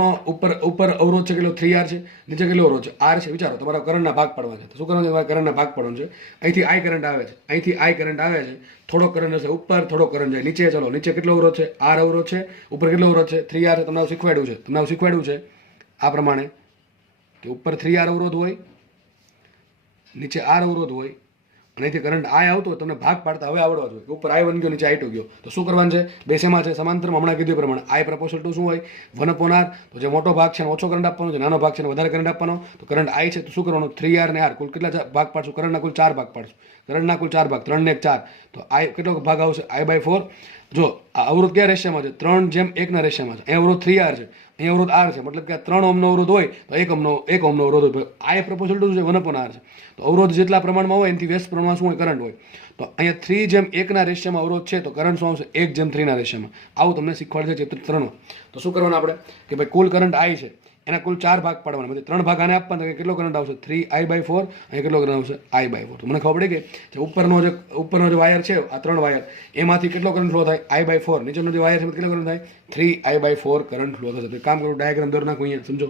અવરોધ છે કેટલો? 3R છે. નીચે કેટલો અવરોધ છે? R છે. વિચારો, તમારા કરંટના ભાગ પાડવા છે. તો શું કરવાનું છે? તમારે કરંટના ભાગ પાડવાનું છે. અહીંથી I કરંટ આવે છે, અહીંથી I કરંટ આવે છે. થોડો કરંટ હશે ઉપર, થોડો કરંટ જાય નીચે. ચલો નીચે કેટલો અવરોધ છે? R અવરોધ છે. ઉપર કેટલો અવરોધ છે? 3R છે. તમને શીખવાડ્યું છે આ પ્રમાણે કે ઉપર 3R અવરોધ હોય, નીચે R અવરોધ હોય, અને અહીંથી કરંટ આય આવતો હોય તમને ભાગ પાડતા હવે આવડવા જોઈએ. ઉપર આઈ 1 ગયો, નીચે આઈ 2 ગયો, તો શું કરવાનું છે? બે શેમાં છે? સમાંતરમાં. હમણાં કીધું પ્રમાણે આઈ પ્રપોર્શનલ ટુ શું હોય? 1/r. તો જે મોટો ભાગ છે એને ઓછો કરંટ આપવાનો, જે નાનો ભાગ છે એને વધારે કરંટ આપવાનો. તો કરંટ આઈ છે તો શું કરવાનું? 3r ને r કુલ કેટલા ભાગ પાડશું? કરંટના કુલ 4 ભાગ પાડશું. કરંટના કુલ 4 ભાગ, 3 ને 1 4. તો આઈ કેટલો ભાગ આવશે? I/4. જો આ અવરોધ કયા રેશિયામાં છે? 3:1 ના રેશિયામાં છે. અહીં અવરોધ 3r છે, અહીં અવરોધ r છે, મતલબ કે 3 ઓહમનો અવરોધ હોય તો 1 ઓહમનો અવરોધ હોય. આઈ પ્રપોર્શનલ ટુ છે 1/r છે. તો અવરોધ જેટલા પ્રમાણમાં હોય એનાથી વ્યસ્ત પ્રમાણમાં શું હોય? કરંટ હોય. તો અહીંયા 3:1 ના રેશિયામાં અવરોધ છે તો કરંટ શું આવશે? 1:3 ના રેશિયામાં. આવું તમને શીખવાડે છે ચેપ્ટર 3માં. તો શું કરવાનું આપણે કે ભાઈ કુલ કરંટ આઈ છે એના કુલ 4 ભાગ પાડવાના, પછી 3 ભાગ આને આપવાના, તો કેટલો કરંટ આવશે? 3I/4. અને કેટલો કરંટ આવશે? I/4. તો મને ખબર પડી ગઈ કે ઉપરનો જે વાયર છે આ 3 વાયર એમાંથી કેટલો કરંટ ફ્લો થાય? I/4. નીચેનો જે વાયર છે કેટલો કરંટ થાય? 3I/4 કરંટ ફ્લો થશે. તો કામ કરું, ડાયાગ્રામ દોર નાખું અહીંયા, સમજો.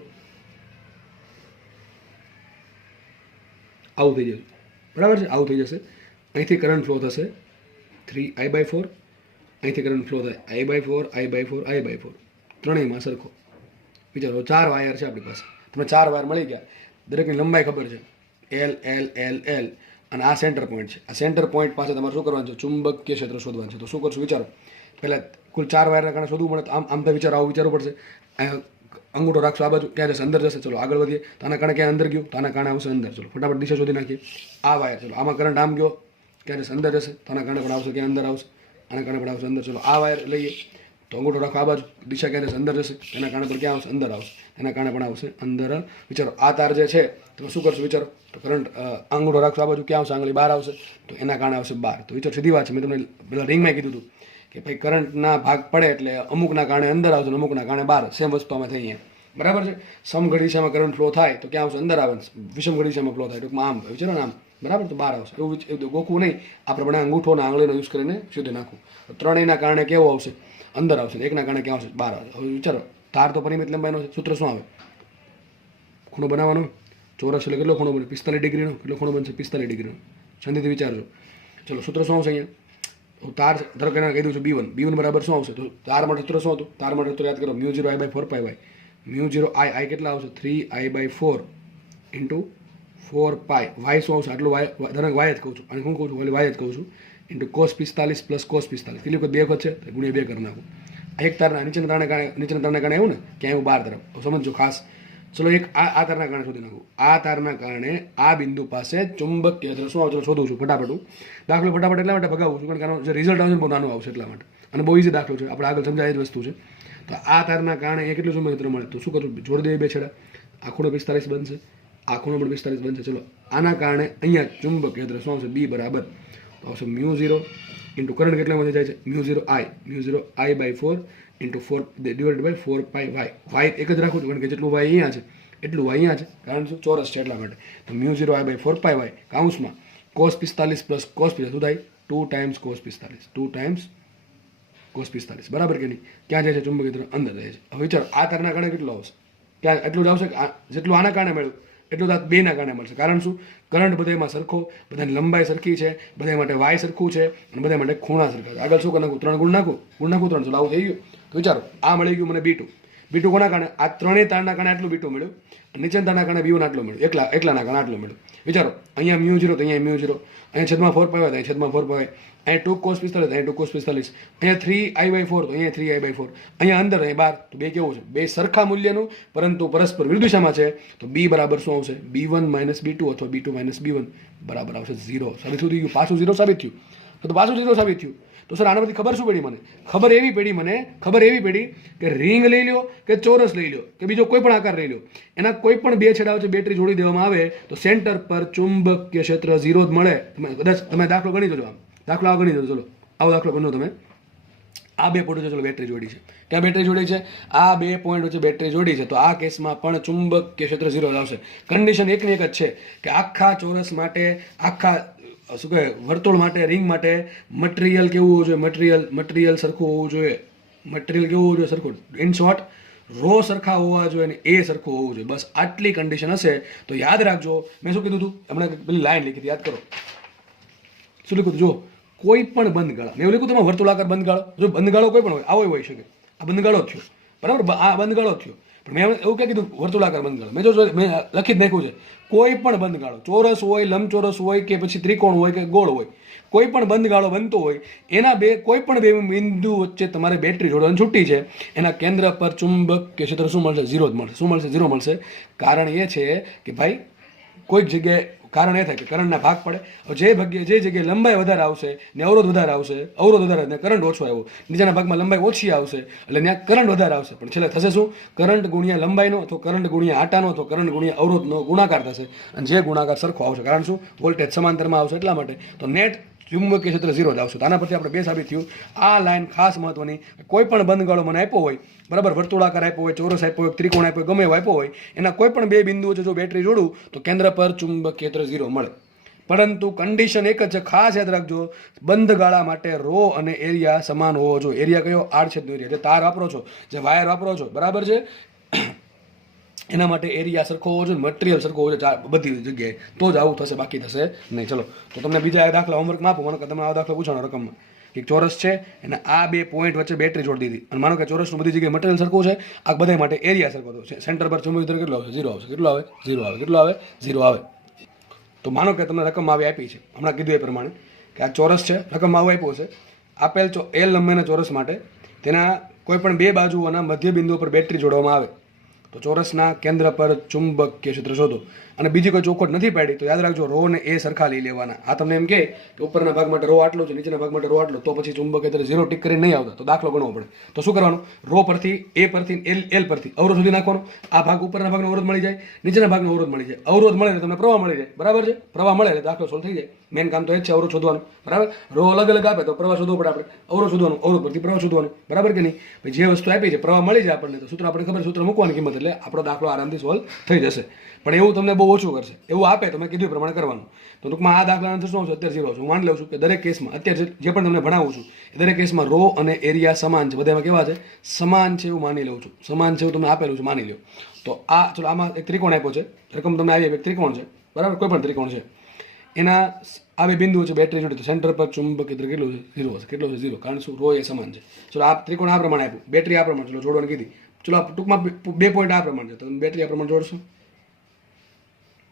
આવું થઈ જશે, બરાબર છે? આવું થઈ જશે. અહીંથી કરંટ ફ્લો થશે 3I/4, અહીંથી કરંટ ફ્લો થાય I/4, I/4, I/4. ત્રણેયમાં સરખો. વિચારો 4 વાયર છે આપણી પાસે, તમને 4 વાયર મળી ગયા, દરેકની લંબાઈ ખબર છે, L અને આ સેન્ટર પોઈન્ટ છે. આ સેન્ટર પોઈન્ટ પાસે તમારે શું કરવાનું છે? ચુંબકીય ક્ષેત્ર શોધવાનું છે. તો શું કરશું? વિચારો. પહેલાં કુલ 4 વાયરના કારણે શોધવું પડે, તો આમ તો વિચારો, આવું વિચારવું પડશે. અંગૂઠો રાખશો આ બાજુ, ક્યાં જશે? અંદર જશે. ચલો આગળ વધીએ. તો આના કારણે ક્યાં અંદર ગયું? તો આના કારણે આવશે અંદર. ચલો ફટાફટ દિશા શોધી નાખીએ. આ વાયર, ચલો આમાં કરંટ આમ ગયો, ક્યાં જશે? અંદર જશે. તો આના કારણે પણ આવશે, ક્યાં? અંદર આવશે. આના કારણે પણ આવશે અંદર. ચલો આ વાયર લઈએ, તો અંગૂઠો રાખો આ બાજુ, દિશા ક્યાં જશે? અંદર જશે. એના કારણે પણ ક્યાં આવશે? અંદર આવશે. એના કારણે પણ આવશે અંદર. વિચારો આ તાર જે છે તો શું કરશું? વિચારો. તો કરંટ અંગૂઠો રાખશો આ બાજુ, ક્યાં આવશે? આંગળી બહાર આવશે. તો એના કારણે આવશે બહાર. તો વિચારો, સીધી વાત છે. મેં તમને પેલા રિંગમાં કીધું હતું કે ભાઈ કરંટના ભાગ પડે એટલે અમુકના કારણે અંદર આવશે, અમુકના કારણે બહાર. સેમ વસ્તુ અમે થઈ અહીંયા, બરાબર છે? સમઘડી દિશામાં કરંટ ફ્લો થાય તો ક્યાં આવશે? અંદર આવે. વિષમઘડી દિશામાં ફ્લો થાય ટૂંકમાં આમ, વિચારો ને આમ, બરાબર? તો બહાર આવશે. એવું ગોખવું નહીં. આ પ્રમાણે અંગૂઠો અને આંગળીનો યુઝ કરીને શોધી નાખવું. તો ત્રણેયના કારણે કેવો આવશે? અંદર આવશે. એકના કારણે ક્યાં આવશે? બહાર આવશે. હવે વિચારો, તાર તો પરિમિત લંબાઈનો છે. સૂત્ર શું આવે? ખૂણો બનાવવાનો. ચોરસ એટલે કેટલો ખૂણો બને? 45 ડિગ્રીનો. કેટલો ખૂણો બનશે? 45 ડિગ્રીનો. શાંતિથી વિચારજો. ચલો સૂત્ર શું આવશે અહીંયા? તાર ધારો કે કહી દઉં છું B1 બરાબર શું આવશે? તો તાર માટે સૂત્ર શું હતું? તાર માટે સૂત્ર યાદ કરો, μ0I/4πy. μ0I કેટલા આવશે? 3I/4 into 4π. વાય શું આવશે? આટલું વાય, ધરક વાય જ કહું છું, અને હું કહું છું ખાલી વાય જ કહું છું, ઇન્ટુ cos 45 પ્લસ cos 45. કેટલી વખત? 2 વખત છે તો ગુણ્યા 2 કરી નાખું. એક તારના નીચેના તારને કારણે એવું ને કે એવું બહાર તરફ. સમજો ખાસ. ચલો એક આ તારના કારણે શોધી નાખું. આ તારના કારણે આ બિંદુ પાસે ચુંબકીય ક્ષેત્ર શું આવશે? શોધું છું ફટાફટ. દાખલો ફટાફટ એટલા માટે ભગાવું છું કારણ કે જે રિઝલ્ટ આવશે બહુ નાનું આવશે એટલા માટે, અને બહુ ઇઝી દાખલો છે, આપણે આગળ સમજાય જ વસ્તુ છે. તો આ તારના કારણે એ કેટલું ચુંબકીય ક્ષેત્ર મળે? તો શું કરું? જોડી દઈએ બે છેડા. આ ખૂણો 45 બનશે, આ ખૂણો પણ 45 બનશે. ચલો આના કારણે અહીંયા ચુંબકીય ક્ષેત્ર શું આવશે? B બરાબર તો આવશે μ0 ઇન્ટુ કરંટ કેટલામાંથી જાય છે? μ0I/4 into 4 divide by 4πy. Y એક જ રાખું છું કારણ કે જેટલું વાય અહીંયા છે એટલું વાય અહીંયા છે, કારણ શું? ચોરસ છે એટલા માટે. તો μ0I/4πy કાઉન્સમાં cos 45 પ્લસ cos 45 શું થાય? 2 ટાઈમ્સ cos 45. 2 ટાઈમ્સ cos 45, બરાબર કે નહીં? ક્યાં જાય છે? ચુંબકીય ક્ષેત્ર અંદર જાય છે. હવે વિચારો આ તારના કારણે કેટલું આવશે? ક્યાં એટલું જ આવશે કે જેટલું આના કારણે મળ્યું એટલું તો બેના કારણે મળશે. કારણ શું? કરંટ બધામાં સરખો, બધાની લંબાઈ સરખી છે, બધા માટે વાય સરખું છે, અને બધા માટે ખૂણા સરખા છે. આગળ શું કરી નાખું? 3 ગુણ નાખું. 3. ચલો આવું થઈ ગયું. તો વિચારો આ મળી ગયું મને B2 કોના કારણે? આ ત્રણેય તારના કારણે આટલું B2 મળ્યું, નીચેના તારના કારણે B1 આટલું મળ્યું, એકલાના કારણે આટલું મળ્યું. વિચારો અહીંયા μ0 તો અહીંયા μ0, અહીંયા છેદમાં 4π હોય તો અહીંયા છેદમાં 4π, અહીંયા 2 cos 45 અહીંયા 2 cos 45, અહીંયા 3I/4 તો અહીંયા 3I/4, અહીંયા અંદર અહીંયા બહાર. તો બે કેવું છે? બે સરખા મૂલ્યનું પરંતુ પરસ્પર વિરુદ્ધ દિશામાં છે. તો B બરાબર શું આવશે? B1 - B2 અથવા B2 - B1 બરાબર આવશે 0. સાબિત થઈ ગયું. પાછું 0 સાબિત થયું. તો પાછું 0 સાબિત થયું. તો સર આના બધી ખબર શું પડી મને? ખબર એવી પડી કે રિંગ લઈ લો કે ચોરસ લઈ લો કે બીજો કોઈ પણ આકાર લઈ લો, એના કોઈ પણ બે છેડા વચ્ચે બેટરી જોડી દેવામાં આવે તો સેન્ટર પર ચુંબકીય ક્ષેત્ર 0 જ મળે. કદાચ તમે દાખલો ગણી જોજો. આમ દાખલો આ ગણી જોજો. ચલો આવો દાખલો ગણો તમે. આ બે પોઈન્ટ વચ્ચે બેટરી જોડી છે. ક્યાં બેટરી જોડી છે? આ બે પોઈન્ટ વચ્ચે બેટરી જોડી છે. તો આ કેસમાં પણ ચુંબકીય ક્ષેત્ર 0 આવશે. કન્ડિશન એકની એક જ છે કે આખા ચોરસ માટે, આખા શું કહે વર્તુળ માટે, રિંગ માટે મટીરિયલ કેવું હોવું જોઈએ? મટીરિયલ સરખું હોવું જોઈએ. મટીરિયલ કેવું હોવું જોઈએ? સરખું. ઇન શોર્ટ રો સરખા હોવા જોઈએ અને એ સરખું હોવું જોઈએ. બસ આટલી કન્ડિશન હશે તો યાદ રાખજો. મેં શું કીધું હતું હમણાં? પેલી લાઈન લીધી યાદ કરો. શું લખ્યું? જો કોઈ પણ બંધ ગાળા, મેં એવું લખ્યું તમે વર્તુળાકાર બંધ ગાળો, જો બંધ ગાળો કોઈ પણ હોય, આવો હોય શકે, આ બંધ ગાળો જ થયો, બરાબર, આ બંધગાળો થયો. પણ મેં એવું ક્યાં કીધું વર્તુળાકાર બંધગાળો? મેં લખી જ નાખ્યું છે, કોઈ પણ બંધગાળો, ચોરસ હોય, લંબચોરસ હોય કે પછી ત્રિકોણ હોય કે ગોળ હોય, કોઈ પણ બંધગાળો બનતો હોય એના કોઈ પણ બે બિંદુ વચ્ચે તમારે બેટરી જોડવાની છૂટી છે, એના કેન્દ્ર પર ચુંબકીય ક્ષેત્ર શું મળશે? ઝીરો જ મળશે. શું મળશે? ઝીરો મળશે. કારણ એ છે કે ભાઈ કોઈક જગ્યાએ કારણ એ થાય કે કરંટના ભાગ પડે. જે જગ્યાએ લંબાઈ વધારે આવશે ને અવરોધ વધારે આવશે, અવરોધ વધારે ને કરંટ ઓછો આવ્યો, નીચેના ભાગમાં લંબાઈ ઓછી આવશે એટલે ત્યાં કરંટ વધારે આવશે. પણ છેલ્લે થશે શું? કરંટ ગુણ્યા લંબાઈનો અથવા કરંટ ગુણ્યા આટાનો અથવા કરંટ ગુણ્યા અવરોધનો ગુણાકાર થશે, અને જે ગુણાકાર સરખો આવશે. કારણ શું? વોલ્ટેજ સમાંતરમાં આવશે એટલા માટે. તો નેટ ચુંબકીય ક્ષેત્ર ઝીરો જ આવશે. તો આના પરથી આપણે બે સાબિત થયું. આ લાઈન ખાસ મહત્વની, કોઈ પણ બંધગાળો મને આપ્યો હોય, બરાબર, વર્તુળાકાર આપ્યો હોય, ચોરસ આપ્યો હોય, ત્રિકોણ આપ્યો હોય, ગમે એવો આપ્યો હોય, એના કોઈ પણ બે બિંદુઓ જો બેટરી જોડું તો કેન્દ્ર પર ચુંબકીય ક્ષેત્ર ઝીરો મળે. પરંતુ કન્ડિશન એક જ છે, ખાસ યાદ રાખજો, બંધગાળા માટે રો અને એરિયા સમાન હોવો જોઈએ. એરિયા કયો? આડછેદનો એરિયા. જે તાર વાપરો છો, જે વાયર વાપરો છો, બરાબર છે, એના માટે એરિયા સરખો હોવો જોઈએ, મટીરિયલ સરખો હોવો જોઈએ બધી જગ્યાએ, તો જ આવું થશે, બાકી થશે નહીં. ચલો, તો તમને બીજા દાખલા હોમવર્કમાં આપો. માનો કે તમને આ દાખલો પૂછવાનો રકમમાં, એક ચોરસ છે અને આ બે પોઈન્ટ વચ્ચે બેટરી જોડી દીધી, અને માનો કે ચોરસનું બધી જગ્યાએ મટીરિયલ સરખું છે, આ બધા માટે એરિયા સરખો છે. સેન્ટર પર ચુંબકીય ક્ષેત્ર કેટલો આવશે? ઝીરો આવશે. કેટલો આવે? ઝીરો આવે. કેટલો આવે? ઝીરો આવે. તો માનો કે તમને રકમ આવી આપી છે, હમણાં કીધું એ પ્રમાણે કે આ ચોરસ છે, રકમ આવું આપ્યો છે, આપેલ એલ લંબાઈના ચોરસ માટે તેના કોઈ પણ બે બાજુઓના મધ્ય બિંદુઓ પર બેટરી જોડવામાં આવે તો ચોરસના કેન્દ્ર પર ચુંબકીય ક્ષેત્ર શોધો. અને બીજી કોઈ ચોખવટ નથી પાડી તો યાદ રાખજો, રો ને એ સરખા લઈ લેવાના. આ તમને એમ કે ઉપરના ભાગ માટે રો આટલો છે, નીચેના ભાગ માટે રો આટલો, તો પછી ચુંબકીય ક્ષેત્ર ઝીરો ટીક કરીને નહીં આવતા, તો દાખલો ગણવો પડે. તો શું કરવાનું? રો પરથી, એ પરથી, એલ પરથી અવરોધ સુધી નાખવાનો. આ ભાગ ઉપરના ભાગનો અવરોધ મળી જાય, નીચેના ભાગનો અવરોધ મળી જાય. અવરોધ મળે એટલે તમને પ્રવાહ મળી જાય, બરાબર છે. પ્રવાહ મળે એટલે દાખલો સોલ્વ થઈ જાય. મેન કામ તો એ જ છે, અવરોધ શોધવાનું, બરાબર. રો અલગ અલગ આપે તો પ્રવાહ શોધવો પડે આપણે, અવરોધ શોધવાનું, અવરોધ પરથી પ્રવાહ શોધવાનું, બરાબર કે નહીં? જે વસ્તુ આપી છે પ્રવાહ મળી જાય આપણને, તો સૂત્ર આપણે ખબર, સૂત્ર મૂકવાની કિંમત, એટલે આપણો દાખલો આરામથી સોલ્વ થઈ જશે. પણ એવું તમને બહુ ઓછું કરશે. એવું આપે તો મેં કીધું પ્રમાણે કરવાનું. તો ટૂંકમાં આ દાખલાનો આન્સર શું આવશે? અત્યારે ઝીરો. હું માની લઉં છું કે દરેક કેસમાં અત્યારે જે પણ તમને ભણાવું છું એ દરેક કેસમાં રો અને એરિયા સમાન છે. બધામાં કેવા છે? સમાન છે એવું માની લઉં છું. સમાન છે એવું તમને આપેલું છે, માની લો. તો આ ચલો, આમાં એક ત્રિકોણ આપ્યો છે, રકમ તમને આવી, એક ત્રિકોણ છે, બરાબર, કોઈ પણ ત્રિકોણ છે, એના આ બે બિંદુઓ છે બેટરી જોડે, તો સેન્ટર પર ચુંબકીય ક્ષેત્ર કેટલું છે? ઝીરો હશે. કેટલો છે? ઝીરો. કારણ શું? રો એ સમાન છે. ચલો, આ ત્રિકોણ આ પ્રમાણે આપ્યું, બેટરી આ પ્રમાણે, ચલો જોડવાની કીધી, ચલો ટૂંકમાં બે પોઈન્ટ આ પ્રમાણે છે, તો બેટરી આ પ્રમાણે જોડશો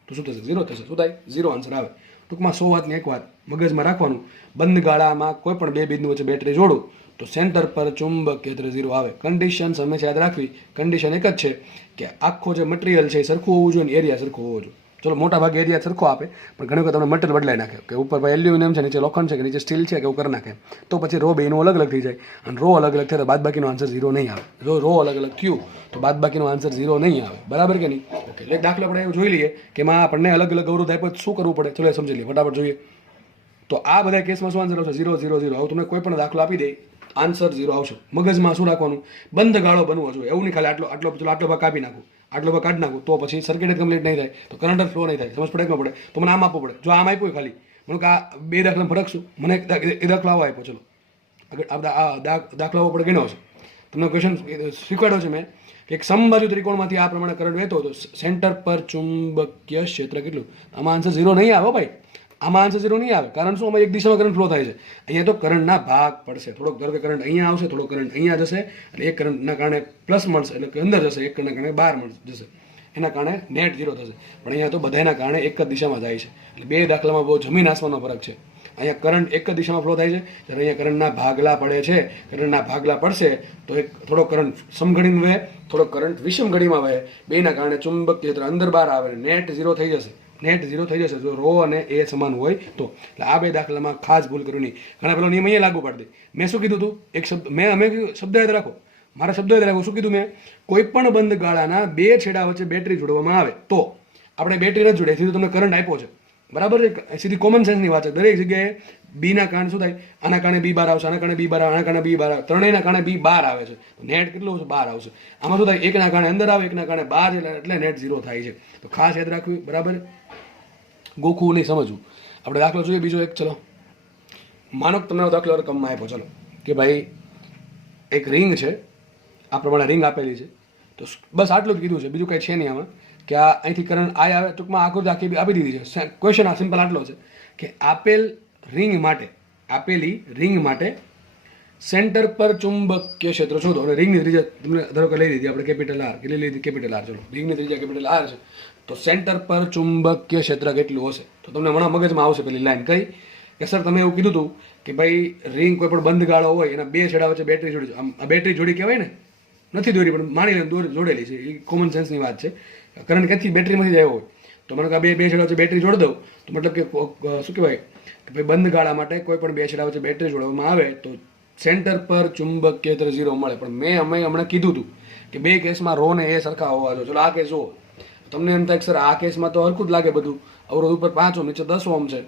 તો શું થશે? ઝીરો થશે. શું થાય? ઝીરો આન્સર આવે. ટૂંકમાં 100 વાતની એક વાત મગજમાં રાખવાનું, બંધગાળામાં કોઈ પણ બે બિંદુ વચ્ચે બેટરી જોડું તો સેન્ટર પર ચુંબકીય ક્ષેત્ર ઝીરો આવે. કન્ડિશન હંમેશા યાદ રાખવી, કન્ડિશન એક જ છે કે આખો જે મટીરિયલ છે એ સરખું હોવું જોઈએ અને એરિયા સરખો હોવો જોઈએ. ચલો, મોટા ભાગે એરિયા સરખો આપે, પણ ઘણી વખત તમને મટીરિયલ બદલાઈ નાખે કે ઉપર ભાઈ એલ્યુમિનિયમ છે, નીચે લોખંડ છે કે નીચે સ્ટીલ છે કે એવું કરી નાખે, તો પછી રો બેનું અલગ અલગ થઈ જાય, અને રો અલગ અલગ થાય તો બાદબાકીનો આન્સર ઝીરો નહીં આવે. જો રો અલગ અલગ થયું તો બાદબાકીનો આન્સર ઝીરો નહીં આવે, બરાબર કે નહીં? ઓકે, એટલે દાખલા આપણે એવું જોઈ લઈએ કે એમાં આપણને અલગ અલગ અવરોધ આપ્યો શું કરવું પડે, ચલો એ સમજી લઈએ, ફટાફટ જોઈએ. તો આ બધા કેસમાં શું આન્સર આવશે? Zero, zero, zero. આવું તમને કોઈ પણ દાખલો આપી દે, આન્સર ઝીરો આવશે. મગજમાં શું રાખવાનું? બંધગાળો બનવો જોઈએ. એવું નહીં ખાલી આટલો ભાગ કાપી નાખું, આટલો ભાગ કાઢી નાખું તો પછી સર્કિટ કમ્પ્લીટ નહીં થાય, તો કરંટ ફ્લો નહીં થાય. સમજ પડે કે ન પડે? તો મને આમ આપવું પડે. જો આમ આપ્યું હોય ખાલી, મને કે આ બે દાખલા ફરક શું, મને એ દાખલો આવો આપ્યો, ચલો આગળ આ દાખલાઓ આપણે ગણ્યો છે, તમને ક્વેશ્ચન શીખવાડ્યો છે મેં કે એક સમબાજુ ત્રિકોણમાંથી આ પ્રમાણે કરંટ વહેતો હતો, સેન્ટર પર ચુંબકીય ક્ષેત્ર કેટલું? આમાં આન્સર ઝીરો નહીં આવે ભાઈ, આમાં આન્સર ઝીરો નહીં આવે. કારણ શું? આમાં એક દિશામાં કરંટ ફ્લો થાય છે. અહીંયા તો કરંટના ભાગ પડશે. થોડોક ધારો કે કરંટ અહીંયા આવશે, થોડો કરંટ અહીંયા જશે, અને એક કરંટના કારણે પ્લસ મળશે એટલે કે અંદર જશે, એક કરંટના કારણે બહાર જશે, એના કારણે નેટ ઝીરો થશે. પણ અહીંયા તો બધાના કારણે એક જ દિશામાં જાય છે. એટલે બે દાખલામાં બહુ જમીન આસમાનનો ફરક છે. અહીંયા કરંટ એક જ દિશામાં ફ્લો થાય છે, જ્યારે અહીંયા કરંટના ભાગલા પડે છે. કરંટના ભાગલા પડશે તો એક થોડો કરંટ સમઘડીમાં વહે, થોડો કરંટ વિષમ ઘડીમાં વહે. બેના કારણે ચુંબકીય ક્ષેત્ર અંદર બહાર આવે, નેટ ઝીરો થઈ જશે. નેટ ઝીરો થઈ જશે જો રો અને એ સમાન હોય તો. એટલે આ બે દાખલામાં ખાસ ભૂલ કરવી નહીં. ઘણા પેલો નિયમ અહીંયા લાગુ પાડી દે. મેં શું કીધું હતું? એક શબ્દ અમે શબ્દ યાદ રાખો, મારા શબ્દ યાદ રાખો. શું કીધું મેં? કોઈ પણ બંધ ગાળાના બે છેડા વચ્ચે બેટરી જોડવામાં આવે તો, આપણે બેટરી નથી જોડે, સીધું તમને કરંટ આપ્યો છે, બરાબર છે, સીધી કોમન સેન્સની વાત છે. દરેક જગ્યાએ બીના કારણે શું થાય? આના કારણે બી બાર આવશે, આના કારણે બી બાર આવે, આના કારણે બી બાર આવે, ત્રણેયના કારણે બી બાર આવે છે. નેટ કેટલું છે? બાર આવશે. આમાં શું થાય? એકના કારણે અંદર આવે, એકના કારણે બહાર, એટલે નેટ ઝીરો થાય છે. તો ખાસ યાદ રાખવું, બરાબર? ગોખવું નહીં, સમજવું. આપણે દાખલો જોઈએ બીજો એક. ચલો, માનો કે તમને દાખલો રકમમાં આપ્યો, ચલો કે ભાઈ એક રિંગ છે, આ પ્રમાણે રિંગ આપેલી છે, તો બસ આટલું જ કીધું છે, બીજું કંઈ છે નહીં આમાં, કે આ અહીંથી કરંટ આ આવે. ટૂંકમાં આખું આખી આપી દીધી છે. ક્વેશ્ચન આ સિમ્પલ આટલો છે કે આપેલી રિંગ માટે સેન્ટર પર ચુંબકીય ક્ષેત્ર શોધો. અને રિંગની ત્રિજ્યા તમને ધારો કે લઈ લીધી આપણે કેપિટલ આર, કેટલી લીધી કેપિટલ આર. ચલો રિંગની ત્રિજ્યા કેપિટલ આર છે, તો સેન્ટર પર ચુંબકીય ક્ષેત્ર કેટલું હશે? તો તમને હમણાં મગજમાં આવશે પેલી લાઈન કઈ કે સર તમે એવું કીધું હતું કે ભાઈ રિંગ કોઈ પણ બંધ ગાળો હોય એના બે છેડા વચ્ચે બેટરી જોડી, આમ આ બેટરી જોડી કહેવાય ને, નથી દોરી પણ માની લે જોડેલી છે, એ કોમન સેન્સની વાત છે. કરંટ ક્યાંથી બેટરીમાંથી જ આવ્યો હોય તો મને કે બે છેડા વચ્ચે બેટરી જોડી દઉં તો મતલબ કે શું કહેવાય કે ભાઈ બંધ ગાળા માટે કોઈ પણ બે છેડા વચ્ચે બેટરી જોડવામાં આવે તો સેન્ટર પર ચુંબકીય ક્ષેત્ર 0 મળે. પણ અમે હમણાં કીધું હતું કે બે કેસમાં રો ને એ સરખા હોવા જોઈએ. ચલો આ કેસ જુઓ, તમને એમ થાય કે સર આ કેસમાં તો હરખું જ લાગે બધું, અવરોધ ઉપર 5 ઓહમ નીચે 10 ઓહમ છે,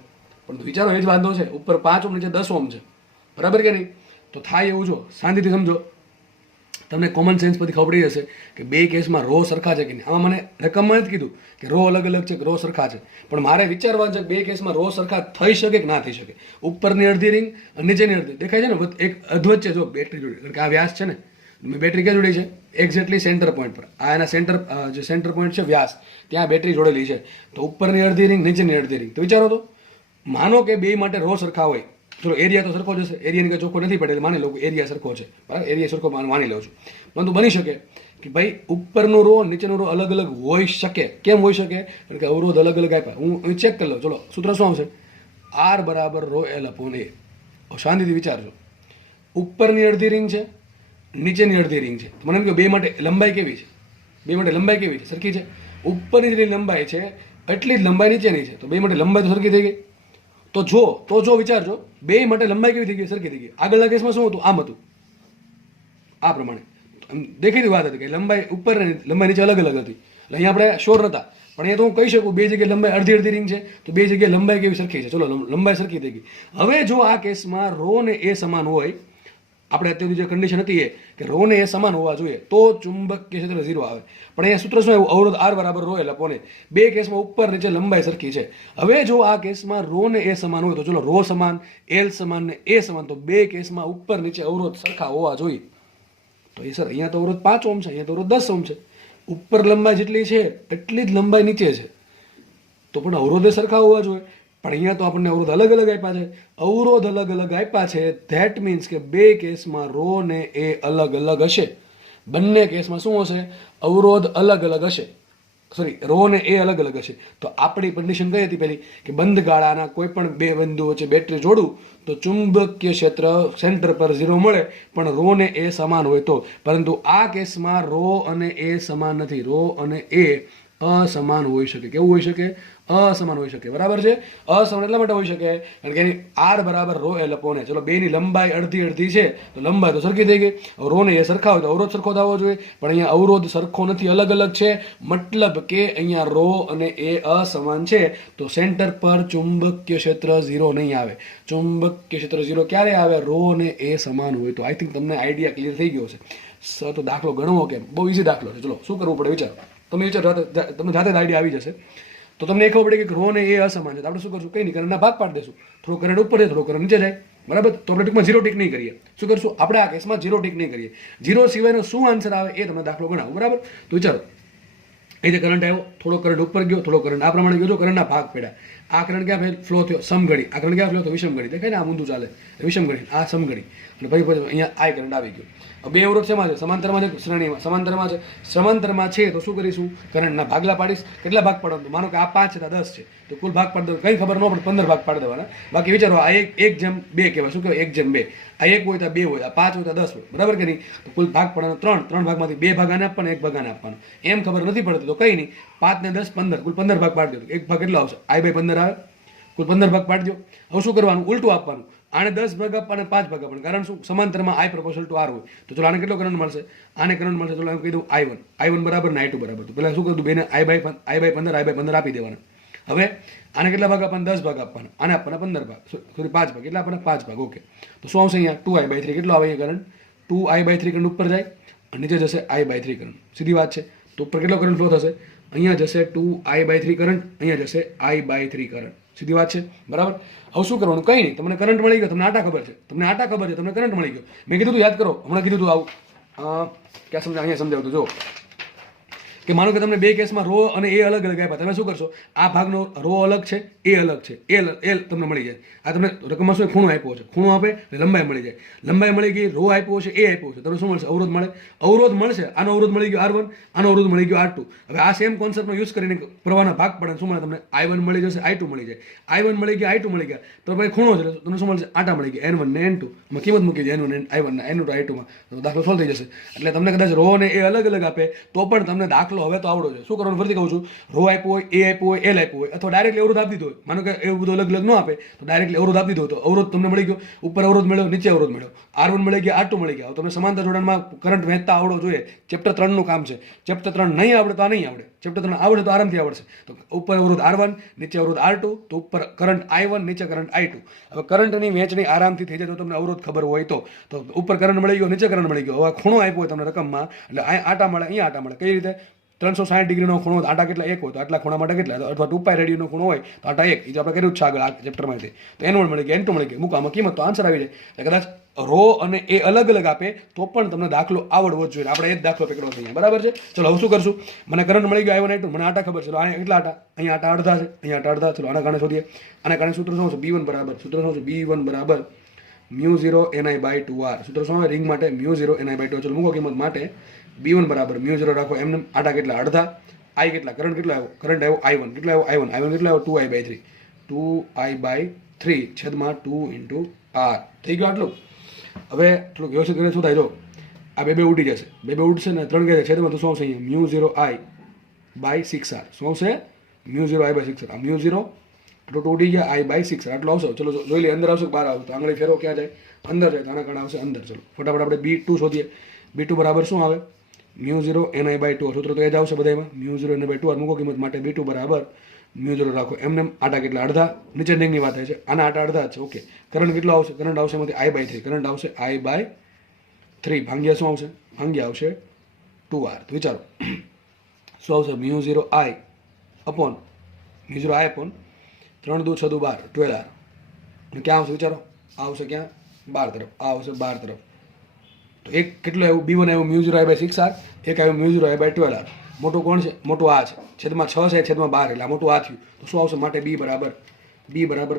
પણ વિચારો એ જ વાંધો છે, ઉપર 5 ઓહમ નીચે 10 ઓહમ છે, બરાબર કે નહીં? તો થાય એવું જો, શાંતિથી સમજો, તમને કોમન સેન્સ પરથી ખબર પડી જશે કે બે કેસમાં રો સરખા છે કે નહીં. આમાં મને રકમમાં જ કીધું કે રો અલગ અલગ છે કે રો સરખા છે, પણ મારે વિચારવા છે કે બે કેસમાં રો સરખા થઈ શકે કે ના થઈ શકે. ઉપરની અડધી રિંગ અને નીચેની અડધી દેખાય છે ને, એક અધવચ્ચે જો બેટરી જોડી, કારણ કે આ વ્યાસ છે ને, મેં બેટરી ક્યાં જોડી છે? એક્ઝેક્ટલી સેન્ટર પોઈન્ટ પર. આ એના જે સેન્ટર પોઈન્ટ છે વ્યાસ, ત્યાં બેટરી જોડેલી છે. તો ઉપરની અડધી રિંગ, નીચેની અડધી રિંગ. તો વિચારો તો, માનો કે બે માટે રો સરખા હોય, ચલો એરિયા તો સરખો જ હશે, એરિયાની કંઈ ચોખ્ખો નથી પડે, માની લો કે એરિયા સરખો છે, બરાબર, એરિયા સરખો માની લઉં છું. પરંતુ બની શકે કે ભાઈ ઉપરનો રો નીચેનો રો અલગ અલગ હોઈ શકે. કેમ હોઈ શકે? કારણ કે અવરોધ અલગ અલગ આપ્યા. હું ચેક કરી લઉં. ચલો સૂત્ર શું આવશે? આર બરાબર રો એલ અપોન એ. શાંતિથી વિચારજો, ઉપરની અડધી રિંગ છે, નીચેની અડધી રિંગ છે. મને એમ કે બે માટે લંબાઈ કેવી છે? બે માટે લંબાઈ કેવી છે? સરખી છે. ઉપરની જેટલી લંબાઈ છે એટલી જ લંબાઈ નીચેની છે, તો બે માટે લંબાઈ તો સરખી થઈ ગઈ. તો જો વિચારજો, બે માટે લંબાઈ કેવી થઈ ગઈ? સરખી થઈ ગઈ. આગળના કેસમાં શું હતું? આમ હતું, આ પ્રમાણે દેખીતી વાત હતી કે લંબાઈ ઉપર લંબાઈ નીચે અલગ અલગ હતી. એટલે અહીંયા આપણે શ્યોર નતા, પણ અહીંયા તો હું કહી શકું બે જગ્યાએ લંબાઈ અડધી અડધી રિંગ છે, તો બે જગ્યાએ લંબાઈ કેવી સરખી છે. ચલો લંબાઈ સરખી થઈ ગઈ. હવે જો આ કેસમાં રો ને એ સમાન હોય, આપણે અત્યારની જે કન્ડિશન હતી એ કે રો ને એ સમાન હોવા જોઈએ, તો ચુંબકીય ક્ષેત્ર 0 આવે. પણ અહીંયા સૂત્ર શું આવ્યું? અવરોધ આર બરાબર રો એલ અપોન એ. બે કેસમાં ઉપર નીચે લંબાઈ સરખી છે. હવે જો આ કેસમાં રો ને એ સમાન હોય, તો ચલો રો સમાન, એલ સમાન ને એ સમાન, તો બે કેસમાં ઉપર નીચે અવરોધ સરખા હોવા જોઈએ. તો એ સર અહીંયા તો અવરોધ 5 ઓહમ છે, અહીંયા તો અવરોધ 10 ઓહમ છે. ઉપર લંબાઈ જેટલી છે એટલી જ લંબાઈ નીચે છે, તો પણ અવરોધે સરખા હોવા જોઈએ. પણ અહીંયા તો આપણને અવરોધ અલગ અલગ આપ્યા છે. અવરોધ અલગ અલગ આપ્યા છે, ધેટ મીન્સ કે બે કેસમાં રો ને એ અલગ અલગ હશે. બંને કેસમાં શું હશે? અવરોધ અલગ અલગ હશે. સોરી, રો ને એ અલગ અલગ હશે. તો આપણી કન્ડિશન કઈ હતી પેલી કે બંધ ગાળાના કોઈ પણ બે બિંદુ વચ્ચે બેટરી જોડું તો ચુંબકીય ક્ષેત્ર સેન્ટર પર 0 મળે, પણ રો ને એ સમાન હોય તો. પરંતુ આ કેસમાં રો અને એ સમાન નથી, રો અને એ અસમાન હોઈ શકે. કેવું હોઈ શકે? અસમાન હોઈ શકે. બરાબર છે? અસમાન એટલા માટે હોઈ શકે કારણ કે એની આર બરાબર રો એલ અપોન એ. ચલો બેની લંબાઈ અડધી અડધી છે, તો લંબાઈ તો સરખી થઈ ગઈ. રો ને એ સરખા હોય તો અવરોધ સરખો થવો જોઈએ, પણ અહીંયા અવરોધ સરખો નથી, અલગ અલગ છે. મતલબ કે અહીંયા રો અને એ અસમાન છે, તો સેન્ટર પર ચુંબકીય ક્ષેત્ર 0 નહીં આવે. ચુંબકીય ક્ષેત્ર 0 ક્યારે આવે? રો ને એ સમાન હોય તો. આઈ થિંક તમને આઈડિયા ક્લિયર થઈ ગયો છે. સર તો દાખલો ગણવો કેમ? બહુ ઇઝી દાખલો છે. ચલો શું કરવું પડે વિચારો. તમે વિચારો, તમને જાતે જ આઈડિયા આવી જશે. તો તમને એ ખબર પડે કે રો ને એ અસમાન છે, તો આપણે શું કરશું? કંઈ નહીં, કરંટના ભાગ પાડી દેશું. થોડો કરંટ ઉપર જાય, થોડો કરંટ નીચે જાય, બરાબર. તો આપણે ટૂંકમાં 0 ટીક નહીં કરીએ. શું કરશું? આપણે આ કેસમાં 0 ટીક નહીં કરીએ. 0 સિવાયનો શું આન્સર આવે એ તમને દાખલો ગણાવો, બરાબર. તો વિચારો, એ જે કરંટ આવ્યો, થોડો કરંટ ઉપર ગયો, થોડો કરંટ આ પ્રમાણે ગયો, કરંટના ભાગ પડ્યા. આ કરંટ ક્યાં ફ્લો થયો? સમઘડી. આ કરંટ ક્યાં ફ્લો થયો? વિષમઘડી. દેખાય ને, આ ઊંધું ચાલે, વિષમઘડી, આ સમઘડી. અને પછી અહીંયા આ કરંટ આવી ગયો. બે અવરોધ શેમાં છે? સમાંતરમાં છે, શ્રેણીમાં? સમાંતરમાં છે. સમાંતરમાં છે તો શું કરીશું? કરંટના ભાગલા પાડીશ. કેટલા ભાગ પાડવાનું? માનો કે આ 5 છે, આ 10 છે, તો કુલ ભાગ પાડી દો. કંઈ ખબર ન પડે, 15 ભાગ પાડી દેવાના. બાકી વિચારો, આ 1:2 કહેવાય. શું કહેવાય? 1:2. આ 1 હોય તો 2 હોય, આ 5 હોય તો 10 હોય, બરાબર કે નહીં? તો કુલ ભાગ પાડવાનો 3 ભાગમાંથી 2 ભાગ આને આપવાનો, 1 ભાગ આને આપવાનો. એમ ખબર નથી પડતી તો કંઈ નહીં, 5 ને 10 15, કુલ 15 ભાગ પાડી દો. એક ભાગ કેટલો આવશે? I/15 આવે. કુલ 15 ભાગ પાડી દો. હવે શું કરવાનું? ઉલટું આપવાનું. આને 10 ભાગ આપવાના, 5 ભાગ આપવાના. કારણ શું? સમાંતરમાં I proportional to R હોય. તો ચલો આને કેટલો કરંટ મળશે? આને કરંટ મળશે, ચલો કહી દઉં I1 બરાબર ને I2 બરાબર. તો પહેલા શું કરું? બેને I/15 આપી દેવાના. હવે આને કેટલા ભાગ આપવાના? 10 ભાગ આપવાના. આને આપવાના 15 ભાગ, સોરી 5 ભાગ. કેટલા આપવાના? 5 ભાગ. ઓકે. તો શું આવશે અહીંયા? 2I/3. કેટલો આવે અહીંયા કરંટ? 2I/3 કરંટ ઉપર જાય અને નીચે જશે I/3 કરંટ. સીધી વાત છે. તો ઉપર કેટલો કરંટ ફ્લો થશે? અહીંયા જશે 2I/3 કરંટ, અહીંયા જશે I/3 કરંટ. સીધી વાત છે, બરાબર. હવે શું કરવાનું? કંઈ નહીં, તમને કરંટ મળી ગયો, તમને આટા ખબર છે, તમને કરંટ મળી ગયો. મેં કીધું તું યાદ કરો, હમણાં કીધું તું આવું ક્યાં સમજાવ? અહીંયા સમજાવતું જો, કે માનો કે તમને બે કેસમાં રો અને એ અલગ અલગ આપ્યા, તમે શું કરશો? આ ભાગનો રો અલગ છે, એ અલગ છે, એ તમને મળી જાય. આ તમને રકમમાં શું ખૂણો આપ્યો છે, ખૂણો આપે એટલે લંબાઈ મળી જાય, લંબાઈ મળી ગઈ, રો આપ્યો છે, એ આપ્યો છે, તમને શું મળશે? અવરોધ મળે. અવરોધ મળશે, આનો અવરોધ મળી ગયો R1, આનો અવરોધ મળી ગયો R2. હવે આ સેમ કોન્સેપ્ટનો યુઝ કરીને પ્રવાહના ભાગ પડે શું મળે તમને? I1 મળી જશે, I2 મળી જાય. I1 મળી ગયા, I2 મળી ગયા, તો ભાઈ ખૂણો છે તમને શું મળશે? આટા મળી ગયા, N1 ને N2 માં કિંમત મૂકી દે, N1 I1 ના N2 I2 માં, તો દાખલો સોલ્વ થઈ જશે. એટલે તમને કદાચ રો ને એ અલગ અલગ આપે તો પણ તમને દાખલો હવે તો આવડો છે. શું કરવાનું ફરીથી કહું છું, રો આપ્યો હોય, એ આપ્યો હોય, એલ આપ્યો હોય, અથવા ડાયરેક્ટલી અવરોધ આપી દીધો હોય. માનો કે એવું બધું અલગ અલગ ન આપે તો ડાયરેક્ટલી અવરોધ આપી દીધો, તો અવરોધ તમને મળી ગયો, ઉપર અવરોધ મળ્યો, નીચે અવરોધ મળ્યો, R1 મળી ગયા, R2 મળી ગયા. તમને સમાંતર જોડાણમાં કરંટ વહેતા આવડો જોઈએ. ચેપ્ટર 3 નું કામ છે. ચેપ્ટર 3 નહીં આવડે તો આ નહીં આવડે, ચેપ્ટર 3 આવડે તો આરામથી આવડશે. તો ઉપર અવરોધ R1, નીચે અવરોધ R2, તો ઉપર કરંટ I1, નીચે કરંટ I2. હવે કરંટની વહેંચણી આરામથી થઈ જાય જો તમને અવરોધ ખબર હોય તો ઉપર કરંટ મળી ગયો, નીચે કરંટ મળી ગયો. હવે ખૂણો આપ્યો હોય તમને રકમમાં, એટલે અહીં આટા મળે, અહીંયા આટા મળે. કઈ રીતે? 360 ડિગ્રીનો ખૂણો આટા કેટલા? 1 હોય તો આટલા ખૂણા માટે કેટલા? અથવા 2π રેડિયનનો ખૂણો હોય તો આટા 1. એ જે આપણે કર્યું છે આગળ આ ચેપ્ટરમાંથી. તો N1 મળી ગયા, N2 મળી ગયા, મૂકવામાં કિંમત તો આન્સર આવી જાય. એટલે કદાચ રો અને એ અલગ અલગ આપે તો પણ તમને દાખલો આવડવો જ જોઈએ. આપણે એ જ દાખલો પકડવો છે અહીંયા, બરાબર છે? ચલો હવે શું કરશું? મને કરંટ મળી ગયો I1 I2, મને આટા ખબર છે. ચલો આને કેટલા આટા? અહીંયા આટા અડધા છે, અહીંયા આટા અડધા. ચલો આના કારણે શોધીએ. આના કારણે સૂત્ર શું છે? B1 બરાબર, સૂત્ર શું છે? B1 બરાબર μ0 Ni/2R. સૂત્ર શું આવે રિંગ માટે? μ0 Ni/2. ચલો મૂકો કિંમત માટે. B1 બરાબર μ0 રાખો, એમને આટા કેટલા? અડધા. I કેટલા? કરંટ કેટલો આવ્યો? કરંટ આવ્યો I1. કેટલો આવ્યો? I1. I1 કેટલો આવ્યો? 2I/3. 2I/3 છેદમાં 2 × R. થઈ ગયું આટલું. હવે થોડુંક વ્યવસ્થિત કરીને શું થાય? જો આ બે ઉડી જશે, બે ઉડશે ને 3 કે છેદમાં તો શું આવશે? અહીંયા μ0I/6R. શું આવશે? μ0I/6R. આ μ0 આટલું ઉડી ગયા, I/6R આટલો આવશે. ચલો જોઈ લઈએ અંદર આવશે બહાર આવશે. તો આંગળી ફેરવો ક્યાં જાય? અંદર જાય. તો આના કારણે આવશે અંદર. ચલો ફટાફટ આપણે B2 શોધીએ. B2 બરાબર શું આવે? μ0 Ni/2. સૂત્ર તો એ જ આવશે બધામાં. μ0 Ni/2 મૂકો કિંમત માટે. B2 બરાબર μ0 રાખો, એમને આટા કેટલા? અડધા. નીચે રિંગની વાત થાય છે, આના આટા અડધા છે. ઓકે, કરંટ કેટલો આવશે? કરંટ આવશે એમાંથી I/3. કરંટ આવશે I/3 ભાંગ્યા શું આવશે? ભાંગ્યા આવશે 2R. તો વિચારો શું આવશે? μ0 I અપોન 3 દુ 6 દુ 12, 12R. ક્યાં આવશે વિચારો? આવશે ક્યાં? 12 તરફ. આ આવશે 12 તરફ. તો એક કેટલું આવ્યું? B1 આવ્યું μ0 I/6R, એક આવ્યું μ0 I/12R. મોટું કોણ છે? મોટું આ છે. છેદમાં 6 છે, છેદમાં 12, એટલે આ મોટું આ થયું. તો શું આવશે? માટે B બરાબર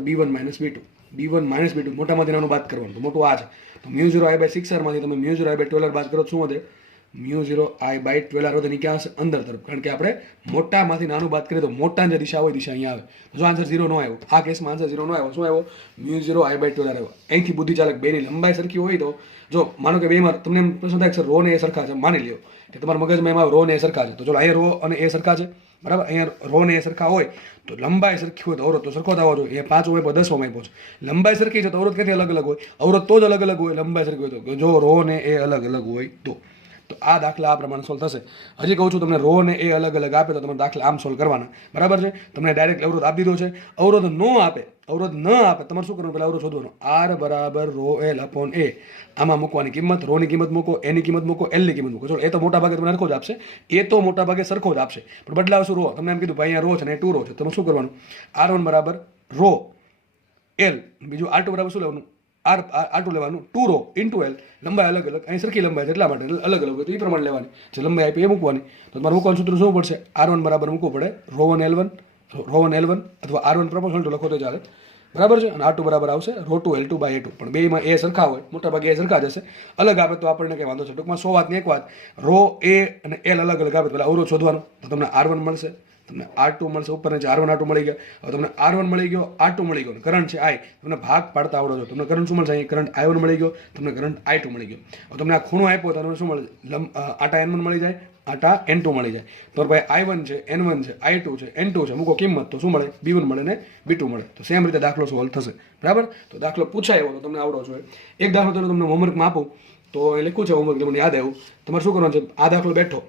B1 - B2. B1 - B2 મોટામાંથી નાનું બાદ કરવાનું, તો મોટું આ છે. તો μ0 I/6R માંથી તમે μ0 I/12R બાદ કરો શું વધે? μ0 I/12R વધે. ની ક્યાં હશે? અંદર તરફ. કારણ કે આપણે મોટામાંથી નાનું બાદ કરીએ તો મોટાની જે દિશા હોય દિશા અહીંયા આવે. તો જો આન્સર 0 ન આવ્યો, આ કેસમાં આન્સર 0 ન આવ્યો, શું આવ્યો? μ0 I/12R આવ્યો. અહીંથી બુદ્ધિ ચાલક બેની લંબાઈ સરખી હોય તો જો માનો કે બેમાં તમને એમ પ્રશ્ન થાય કે સર રો ને એ સરખા છે, માની લ્યો કે તમારા મગજમાં એમાં રો ને એ સરખા છે. તો ચલો અહીંયા રો અને એ સરખા છે, બરાબર? અહીંયા રો ને એ સરખા હોય તો લંબાઈ સરખી હોય તો અવરોધ તો સરખો થવો જોઈએ. એ 5 હોય 10 માં પહોંચે. લંબાઈ સરખી છે તો અવરોધ ક્યાંથી અલગ અલગ હોય? અવરોધ તો જ અલગ અલગ હોય. લંબાઈ સરખી હોય તો જો રો ને એ અલગ અલગ હોય તો આ દાખલા આ પ્રમાણે સોલ્વ થશે. હજી કહું છું તમને રો ને એ અલગ અલગ આપે તો તમારે દાખલા આમ સોલ્વ કરવાના, બરાબર છે? તમને ડાયરેક્ટ અવરોધ આપી દીધો છે. અવરોધ ન આપે તમારે શું કરવાનું? પહેલા અવરોધ શોધવાનો. R બરાબર ρl અપોન A. આમાં મૂકવાની કિંમત, રો ની કિંમત મૂકો, એ ની કિંમત મૂકો, એલ ની કિંમત મૂકો. ચલો એ તો મોટા ભાગે તમને સરખો જ આપશે, સરખો જ આપશે, પણ બદલાવશું રો. તમને એમ કીધું ભાઈ અહીંયા રો છે ને 2 રો છે. તમે શું કરવાનું? R1 બરાબર ρl, બીજું R2 બરાબર શું લેવાનું? R2 લેવાનું 2 રો ઇન્ટુ L. લંબાઈ અલગ અલગ, અહીં સરખી લંબાઈ છે એટલા માટે અલગ અલગ હોય તો એ પ્રમાણે લેવાની. જે લંબાઈ આપી એ મૂકવાની. તો તમારે મૂકવાનું સૂત્ર શું પડશે? R1 બરાબર મૂકવું પડે ρ1 L1 અથવા R1 પ્રપોર્શનલ ટુ લખો તો ચાલે, બરાબર છે? અને R2 બરાબર આવશે ρ2 L2/A2. પણ બેમાં એ સરખા હોય, મોટા ભાગે એ સરખા જશે. અલગ આપે તો આપણને કંઈ વાંધો છે. ટૂંકમાં 100 વાતની એક વાત, રો એ અને એલ અલગ અલગ આપે પેલા અવરોધ શોધવાનો. તો તમને R1 મળશે, તમને R2 મળશે. ઉપર નીચે R1 R2 મળી ગયા. હવે તમને R1 મળી ગયો, R2 મળી ગયો, કરંટ છે I. તમને ભાગ પાડતા આવડો છો. તમને કરંટ શું મળશે? અહીં કરંટ I1 મળી ગયો, તમને કરંટ I2 મળી ગયો. હવે તમને આ ખૂણો આપ્યો તો તમને શું મળે? આટા N1 મળી જાય, આટા N2 મળી જાય. તો ભાઈ I1 છે, N1 છે, I2 છે, N2 છે, મૂકો કિંમત તો શું મળે? B1 મળે ને B2 મળે. તો સેમ રીતે દાખલો સોલ્વ થશે, બરાબર? તો દાખલો પૂછાય એવો તો તમને આવડો છો. એક દાખલો તો તમને હોમવર્કમાં આપું તો એ લખ્યું છે હોમવર્ક, મને યાદ આવ્યું. તમારે શું કરવાનું છે? આ દાખલો બેઠો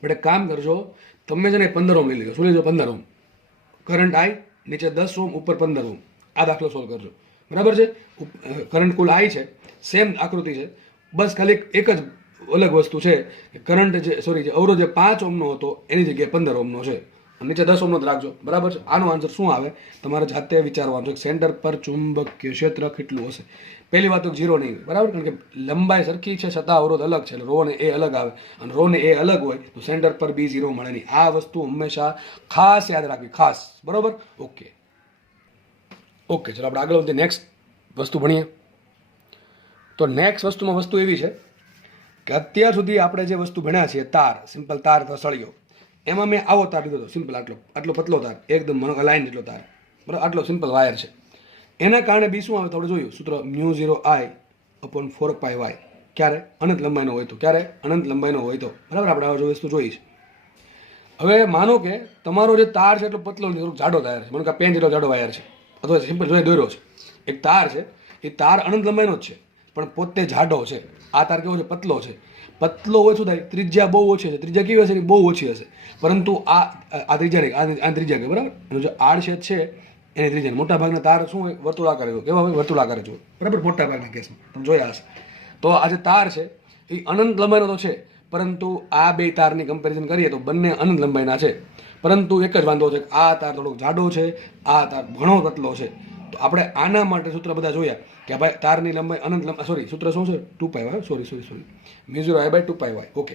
બટ એક કામ કરજો, તમે છે ને 15 ઓહ્મ લઈ લીધો. શું લીધો? 15 ઓહ્મ. કરંટ I, નીચે 10 ઓહ્મ, ઉપર 15 ઓહ્મ. આ દાખલો સોલ્વ કરજો, બરાબર છે? કરંટ કુલ I છે, સેમ આકૃતિ છે, બસ ખાલી એક જ અલગ વસ્તુ છે. કરંટ જે અવરોધ જે 5 ઓહ્મનો હતો એની જગ્યાએ 15 ઓહ્મનો છે. નીચે 10 ઓહ્મનો જ રાખજો, બરાબર છે. આનો આન્સર શું આવે તમારે જાતે વિચારવાનું છે. સેન્ટર પર ચુંબકીય ક્ષેત્ર કેટલું હશે? પહેલી વાત તો 0 નહીં હોય, બરાબર, કારણ કે લંબાઈ સરખી છે છતાં અવરોધ અલગ છે, એટલે રો ને એ અલગ આવે, અને રો ને એ અલગ હોય તો સેન્ટર પર બી 0 મળે નહીં. આ વસ્તુ હંમેશા ખાસ યાદ રાખવી, ખાસ, બરાબર. ઓકે ચલો આપણે આગળ વધીએ, નેક્સ્ટ વસ્તુ ભણીએ. તો નેક્સ્ટ વસ્તુમાં વસ્તુ એવી છે કે અત્યાર સુધી આપણે જે વસ્તુ ભણ્યા છે તાર, સિમ્પલ તાર અથવા સળિયો, એમાં મેં આવો તાર લીધો હતો, સિમ્પલ આટલો પતલો તાર, એકદમ લાઈન જેટલો તાર, બરાબર, આટલો સિમ્પલ વાયર છે. એના કારણે બી શું આવે તો આપણે જોયું સૂત્ર μ0I/4πy. ક્યારે? અનંત લંબાઈનો હોય તો. ક્યારે? અનંત લંબાઈનો હોય તો, બરાબર. આપણે આ વસ્તુ જોઈ છે. હવે માનો કે તમારો જે તાર છે એટલો પતલો થોડોક જાડો તાર છે, માનો કે પેન જેટલો જાડો વાયર છે, અથવા સિમ્પલ જોઈએ દોર્યો છે એક તાર છે, એ તાર અનંત લંબાઈનો જ છે પણ પોતે જાડો છે. આ તાર કેવો છે? પતલો છે. પતલો હોય શું થાય? ત્રિજ્યા બહુ ઓછી હશે. ત્રિજ્યા કેવી હશે? બહુ ઓછી હશે. પરંતુ આ ત્રિજ્યા નહીં, આ ત્રિજ્યા કે, બરાબર. એનો જે આડછેદ છે એની ત્રિજ્યા. મોટા ભાગના તાર શું હોય? વર્તુળાકાર હોય. કેવા હોય? વર્તુળાકાર જ હોય, બરાબર, મોટા ભાગના કેસમાં તમે જોયા હશે. તો આ જે તાર છે એ અનંત લંબાઈનો તો છે, પરંતુ આ બે તારની કમ્પેરિઝન કરીએ તો બંને અનંત લંબાઈના છે. પરંતુ એક જ વાંધો છે કે આ તાર થોડોક જાડો છે, આ તાર ઘણો પતલો છે. તો આપણે આના માટે સૂત્ર બધા જોયા કે ભાઈ તારની લંબાઈ અનંત સોરી સૂત્ર શું છે? 2πy. Sorry μ0I/2πy. ઓકે.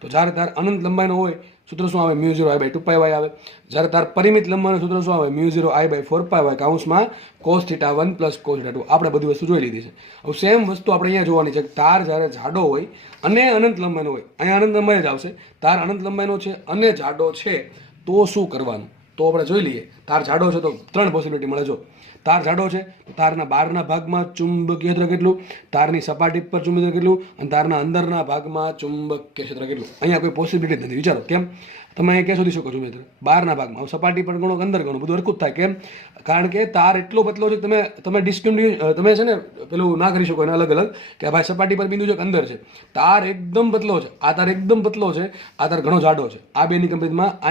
તો જ્યારે તાર અનંત લંબાઈનો હોય સૂત્ર શું આવે? μ0I/2πy આવે. જ્યારે તાર પરિમિત લંબાઈનું સૂત્ર શું આવે? μ0I/4πy કાઉન્સમાં cos θ1 + cos θ2. આપણે બધી વસ્તુ જોઈ લીધી છે. હવે સેમ વસ્તુ આપણે અહીંયા જોવાની છે કે તાર જ્યારે જાડો હોય અને અનંત લંબાઈનો હોય, અહીંયા અનંત લંબાઈ જ આવશે. તાર અનંત લંબાઈનો છે અને જાડો છે તો શું કરવાનું? તો આપણે જોઈ લઈએ. તાર જાડો છે તો 3 પોસિબિલિટી મળે. જો તાર જાડો છે તો તારના બહારના ભાગમાં ચુંબકીય ક્ષેત્ર કેટલું, તારની સપાટી પર ચુંબકીય ક્ષેત્ર કેટલું, અને તારના અંદરના ભાગમાં ચુંબકીય ક્ષેત્ર કેટલું. અહીંયા કોઈ પોસિબિલિટી જ નથી. વિચારો કેમ? તમે અહીંયા ક્યાં સુધી શકો છો મિત્ર? બહારના ભાગમાં. સપાટી પર ગણો, અંદર ગણો, બધું હરખું જ થાય. કેમ? કારણ કે તાર એટલો પતલો છે કે તમે ડિસ્ક્રિમિનેટ તમે છે ને પેલું ના કરી શકો એને અલગ અલગ કે ભાઈ સપાટી પર બિંદુ છે કે અંદર છે. તાર એકદમ પતલો છે, આ તાર એકદમ પતલો છે, આ તાર ઘણો જાડો છે. આ બેની કમ્પેરિઝનમાં આ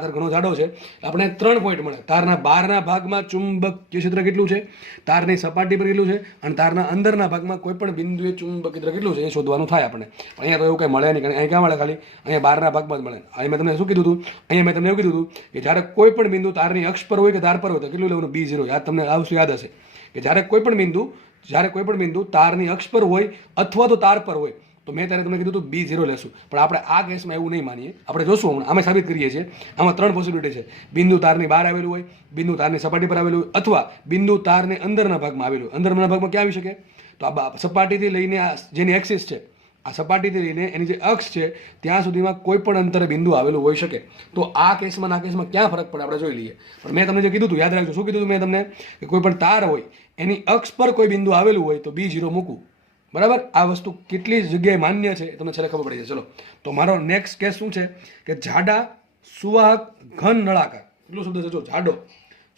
તાર ઘણો જાડો છે. આપણે 3 પોઈન્ટ મળે. તારના બહારના ભાગમાં ચુંબકીય ક્ષેત્ર કેટલું છે, તારની સપાટી પર કેટલું છે, અને તારના અંદરના ભાગમાં કોઈ પણ બિંદુએ ચુંબકીય ક્ષેત્ર કેટલું છે એ શોધવાનું થાય આપણે. પણ અહીંયા તો એવું કંઈ મળે નહીં. અહીંયા ક્યાં મળે? ખાલી અહીંયા બહારના ભાગમાં જ મળે. અહીં મેં તમને શું કીધું હતું? અહીંયા મેં તમને એવું કીધું હતું કે જ્યારે કોઈ પણ બિંદુ તારની અક્ષ પર હોય કે તાર પર હોય તો કેટલું લેવાનું? B0. યાદ તમને આ વસ્તુ યાદ હશે કે જ્યારે કોઈ પણ બિંદુ તારની અક્ષ પર હોય અથવા તો તાર પર હોય તો મેં ત્યારે તમને કીધું હતું B0 લેશું. પણ આપણે આ કેસમાં એવું નહીં માનીએ. આપણે જોશું હમણાં, આમાં સાબિત કરીએ છીએ. આમાં 3 પોસિબિલિટી છે. બિંદુ તારની બહાર આવેલું હોય, બિંદુ તારની સપાટી પર આવેલું હોય, અથવા બિંદુ તારની અંદરના ભાગમાં આવેલું. અંદરના ભાગમાં ક્યાં આવી શકે? તો આ સપાટીથી લઈને આ જેની એક્સિસ છે, આ સપાટીથી લઈને એની જે અક્ષ છે ત્યાં સુધીમાં કોઈ પણ અંતરે બિંદુ આવેલું હોઈ શકે. તો આ કેસમાં ક્યાં ફરક પડે આપણે જોઈ લઈએ. પણ મેં તમને જે કીધું હતું યાદ રાખજો. શું કીધું હતું મેં તમને? કે કોઈ પણ તાર હોય એની અક્ષ પર કોઈ બિંદુ આવેલું હોય તો B0 મૂકવું, બરાબર. આ વસ્તુ કેટલી જગ્યાએ માન્ય છે તમને છેલ્લે ખબર પડી જાય. ચલો, તો મારો નેક્સ્ટ કેસ શું છે કે જાડા સુવાહક ઘન નળાકાર. એટલો શબ્દ છે જો, જાડો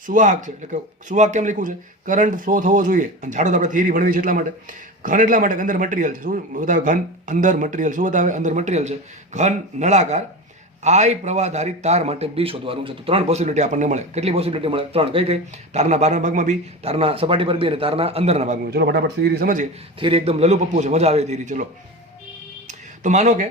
સુવાહક છે. એટલે કે સુવાહક કેમ લખ્યું છે? કરંટ ફ્લો થવો જોઈએ. અને જાડો તો આપણે થિયરી ભણવી છે એટલા માટે. ઘન એટલા માટે કે અંદર મટીરિયલ છે. શું બતાવે? ઘન અંદર મટીરિયલ. શું બતાવે? અંદર મટીરિયલ છે. ઘન નળાકાર I પ્રવાહધારિત તાર માટે B શોધવાનું છે. તો 3 પોસિબિલિટી આપણને મળે. કેટલી પોસિબિલિટી મળે? 3. કઈ? તારના બહારના ભાગમાં B, તારના સપાટી પર B અને તારના અંદરના ભાગમાં. ચલો ફટાફટ થિયરી સમજીએ. થિયરી એકદમ લલુ પપ્પુ છે, મજા આવે થિયરી. ચલો, તો માનો કે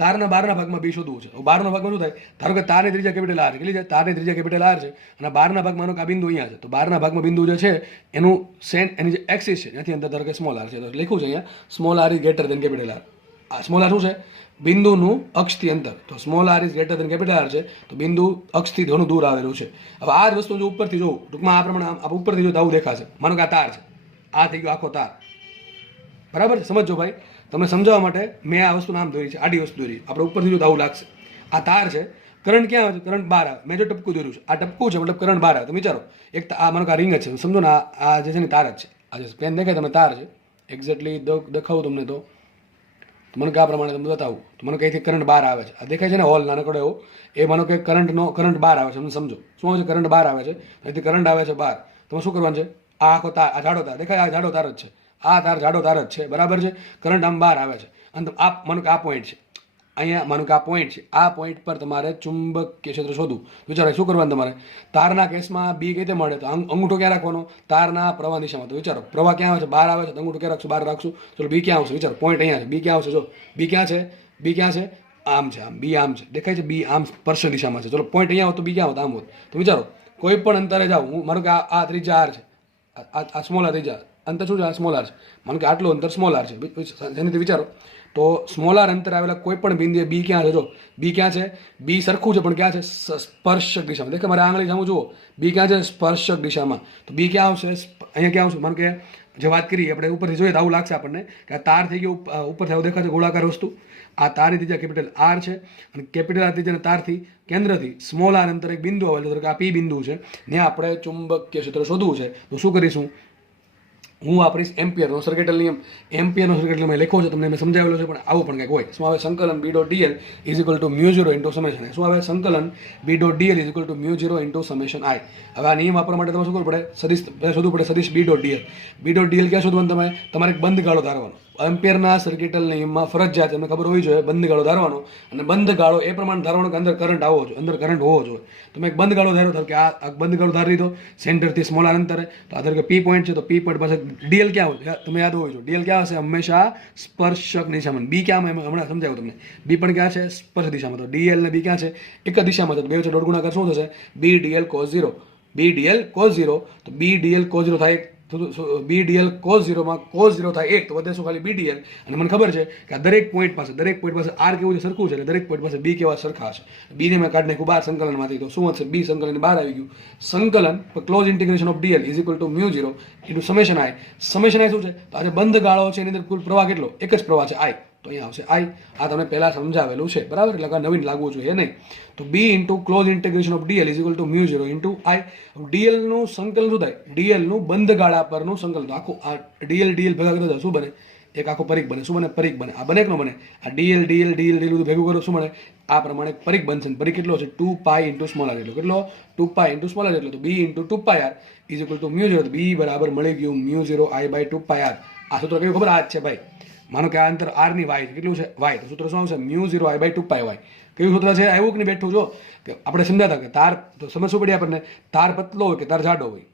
તારના બહારના ભાગમાં B શોધવું છે. બહારના ભાગમાં શું થાય? ધારો કે તારની ત્રિજ્યા કેપિટલ R છે. કેટલી છે? તારની ત્રિજ્યા કેપિટલ R છે અને બહારના ભાગમાં માનો કે આ બિંદુ અહીંયા છે. તો બહારના ભાગમાં બિંદુ જે છે એની જે એક્સિસ છે ત્યાંથી અંદર ધારો કે સ્મોલ r છે. તો લખ્યું છે અહીંયા small r is greater than capital R. આ સ્મોલ r શું છે? બિંદુનું અક્ષથી અંતર. તો small r is greater than capital R છે. તો બિંદુ અક્ષથી ઘણું દૂર આવેલું છે. હવે આ જ વસ્તુ જો ઉપરથી જોઉં, ટૂંકમાં આ પ્રમાણે આપ ઉપરથી જો તો આવું દેખાશે. માનો કે આ તાર છે, આ થઈ ગયો આખો તાર, બરાબર. સમજો ભાઈ, તમને સમજાવવા માટે મેં આ વસ્તુ નામ દોરી છે, આડી વસ્તુ દોરી. આપણે ઉપરથી જો તો આવું લાગશે. આ તાર છે, કરંટ ક્યાં આવે છે? કરંટ બહાર આવે. મેં જો ટપકું દોર્યું છે, આ ટપકું છે મતલબ કરંટ બહાર આવે. તો વિચારો, એક આ માનો કે આ રિંગ જ છે, સમજો ને, આ જે છે ને તાર જ છે. આ જે પેન દેખાય તમને તાર છે, એક્ઝેક્ટલી દેખાવું તમને તો મને કે આ પ્રમાણે તમને બતાવું. તો મને કંઈથી કરંટ બહાર આવે છે. આ દેખાય છે ને હોલ નાનકડો એવો, એ માનો કે કરંટ બહાર આવે છે. તમને સમજો શું આવે છે? કરંટ બહાર આવે છે. અહીંથી કરંટ આવે છે બહાર. તમે શું કરવાનું છે? આ આખો તાર, આ જાડો તાર દેખાય, આ જાડો તાર જ છે. આ તાર જાડો તાર જ છે, બરાબર છે. કરંટ આમ બહાર આવે છે અને આ માનો કે આ પોઈન્ટ છે, અહીંયા માનો કે આ પોઈન્ટ છે. આ પોઈન્ટ પર તમારે ચુંબકીય ક્ષેત્ર શોધવું. વિચારો શું કરવાનું તમારે? તારના કેસમાં B કઈ રીતે મળે? તો અંગૂઠો ક્યાં રાખવાનો? તારના પ્રવાહ દિશામાં. તો વિચારો, પ્રવાહ ક્યાં આવે છે? બહાર આવે છે. તો અંગૂઠો ક્યાં રાખશું? બહાર રાખશું. ચલો B ક્યાં આવશે? વિચારો, પોઈન્ટ અહીંયા છે. B ક્યાં આવશે? જો B ક્યાં છે? B ક્યાં છે? આમ છે, આમ બી આમ છે, દેખાય છે બી આમ સ્પર્શ દિશામાં છે. ચલો પોઈન્ટ અહીંયા હોત તો બી ક્યાં હોત? આમ હોત. તો વિચારો કોઈ પણ અંતરે જાઓ, હું માનો કે આ ત્રિજ્યા આર છે, આ સ્મોલ આર ત્રિજ્યા અંતર શું છે? આ સ્મોલ આર છે. માનો કે આટલું અંતર સ્મોલ આર છે. એનાથી વિચારો તો સ્મોલ આર અંતર આવેલા કોઈ પણ બિંદુએ બી ક્યાં છે? જો બી ક્યાં છે? બી સરખું છે પણ ક્યાં છે? સ્પર્શક દિશામાં. દેખે મારે આંગળી સામું જુઓ, બી ક્યાં છે? સ્પર્શક દિશામાં. તો બી ક્યાં આવશે? અહીંયા ક્યાં આવશે? માનો કે જે વાત કરી આપણે ઉપરથી જોઈએ તો આવું લાગશે આપણને કે આ તાર થઈ ગયું ઉપરથી આવું દેખાશે ગોળાકાર વસ્તુ. આ તારની ત્રિજ્યા કેપિટલ આર છે અને કેપિટલ આર ત્રિજ્યાના તારથી કેન્દ્રથી સ્મોલ આર અંતર એક બિંદુ આવેલું છે કે આ પી બિંદુ છે, ત્યાં આપણે ચુંબકીય ક્ષેત્ર શોધવું છે. તો શું કરીશું? હું વાપરીશ એમ્પિયરનો સર્કિટલ નિયમ. એમ્પિયરનો સર્કિટલ નિયમ લખ્યો છે તમને, મેં સમજાવેલો છે, પણ આવું પણ કંઈક હોય. શું આવે? સંકલન B dot dl is equal to mu 0 into summation I. શું આવે? સંકલન B dot dl is equal to mu 0 into summation I. હવે આ નિયમ વાપરવા માટે તમારે શું કરવું પડે? સદિશ શોધવું પડે. સદિશ B dot DL. B dot DL ક્યાં શોધવાનું? તમારે એક બંધ ગાળો ધારવાનો. એમ્પિયરના સર્કિટલ નિયમમાં ફરજિયાત તમને ખબર હોવી જોઈએ બંધ ગાળો ધારવાનો, અને બંધ ગાળો એ પ્રમાણે ધારવાનો કે અંદર કરંટ આવવો જોઈએ, અંદર કરંટ હોવો જોઈએ. તમે એક બંધ ગાળો ધારો, ધારો કે આ બંધ ગાળો ધારી લીધો સેન્ટરથી સ્મોલ આર અંતરે. તો આ ધારો કે પી પોઈન્ટ છે, તો પી પોઈન્ટ પાસે ડીએલ ક્યાં હોય? તમે યાદ હોવું જોઈએ. ડીએલ ક્યાં હશે? હંમેશા સ્પર્શક દિશામાં. બી ક્યાં? હમણાં સમજાવું તમને. બી પણ ક્યાં છે? સ્પર્શ દિશામાં. તો ડીએલ ને બી ક્યાં છે? એક જ દિશામાં છે. તો બે વચ્ચે ડોટ ગુણાકાર શું થશે? બી ડીએલ કોસ 0. બી ડીએલ કોસ 0. તો બી ડીએલ કોસ 0 થાય બી ડીએલ કોસ 0 કોસ 0 થાય 1, તો વધે શું? ખાલી બી ડીએલ. અને મને ખબર છે કે આ દરેક પોઈન્ટ પાસે આર કેવું છે? સરખું છે. એટલે દરેક પોઈન્ટ પાસે બી કેવા? સરખા છે. બીને મેં કાઢી નાખ્યું બહાર સંકલનમાંથી. તો શું હશે? બી સંકલન બહાર આવી ગયું. સંકલન close integration of dl is equal to mu 0 into summation I. Summation I શું છે? તો આજે બંધ ગાળો છે એની અંદર કુલ પ્રવાહ કેટલો? એક જ પ્રવાહ છે, આઈ. તો અહીંયા આવશે આઈ. આ તમને પહેલા સમજાવેલું છે, બરાબર? એટલે નવીન લાગવું જોઈએ નહીં. તો B into close integration of dl is equal to mu 0 into I. Dl નું સંકલન શું થાય? ડીએલ નું બંધ ગાળા પરનું સંકલન. આખું આ ડીએલ ભેગા કરતા શું બને? એક આખો પરિઘ બને. શું બને? પરિઘ બને. આ બને કે ન બને? આ ડીએલ ભેગું કરો શું બને? આ પ્રમાણે પરિઘ બનશે. પરિઘ કેટલો છે? 2 પાઈ ઇન્ટુ સ્મોલ આર. કેટલો? 2 પાઈ ઇન્ટુ સ્મોલ આર. એટલે તો B into 2 pi R is equal to mu 0. B બરાબર મળી ગયું mu 0 I by 2 pi R. આ સૂત્ર કયું ખબર? આ જ છે ભાઈ. માનો કે આ અંતર આર ની વાય કેટલું છે? વાય. તો સૂત્ર શું આવશે? Mu 0 I by 2 pi y. કયું સૂત્ર છે? આવ્યું કે નહીં બેઠું? જો આપણે સમજાતા કે તાર તો સમજ શું પડી આપણને? તાર પતલો હોય કે તાર જાડો હોય?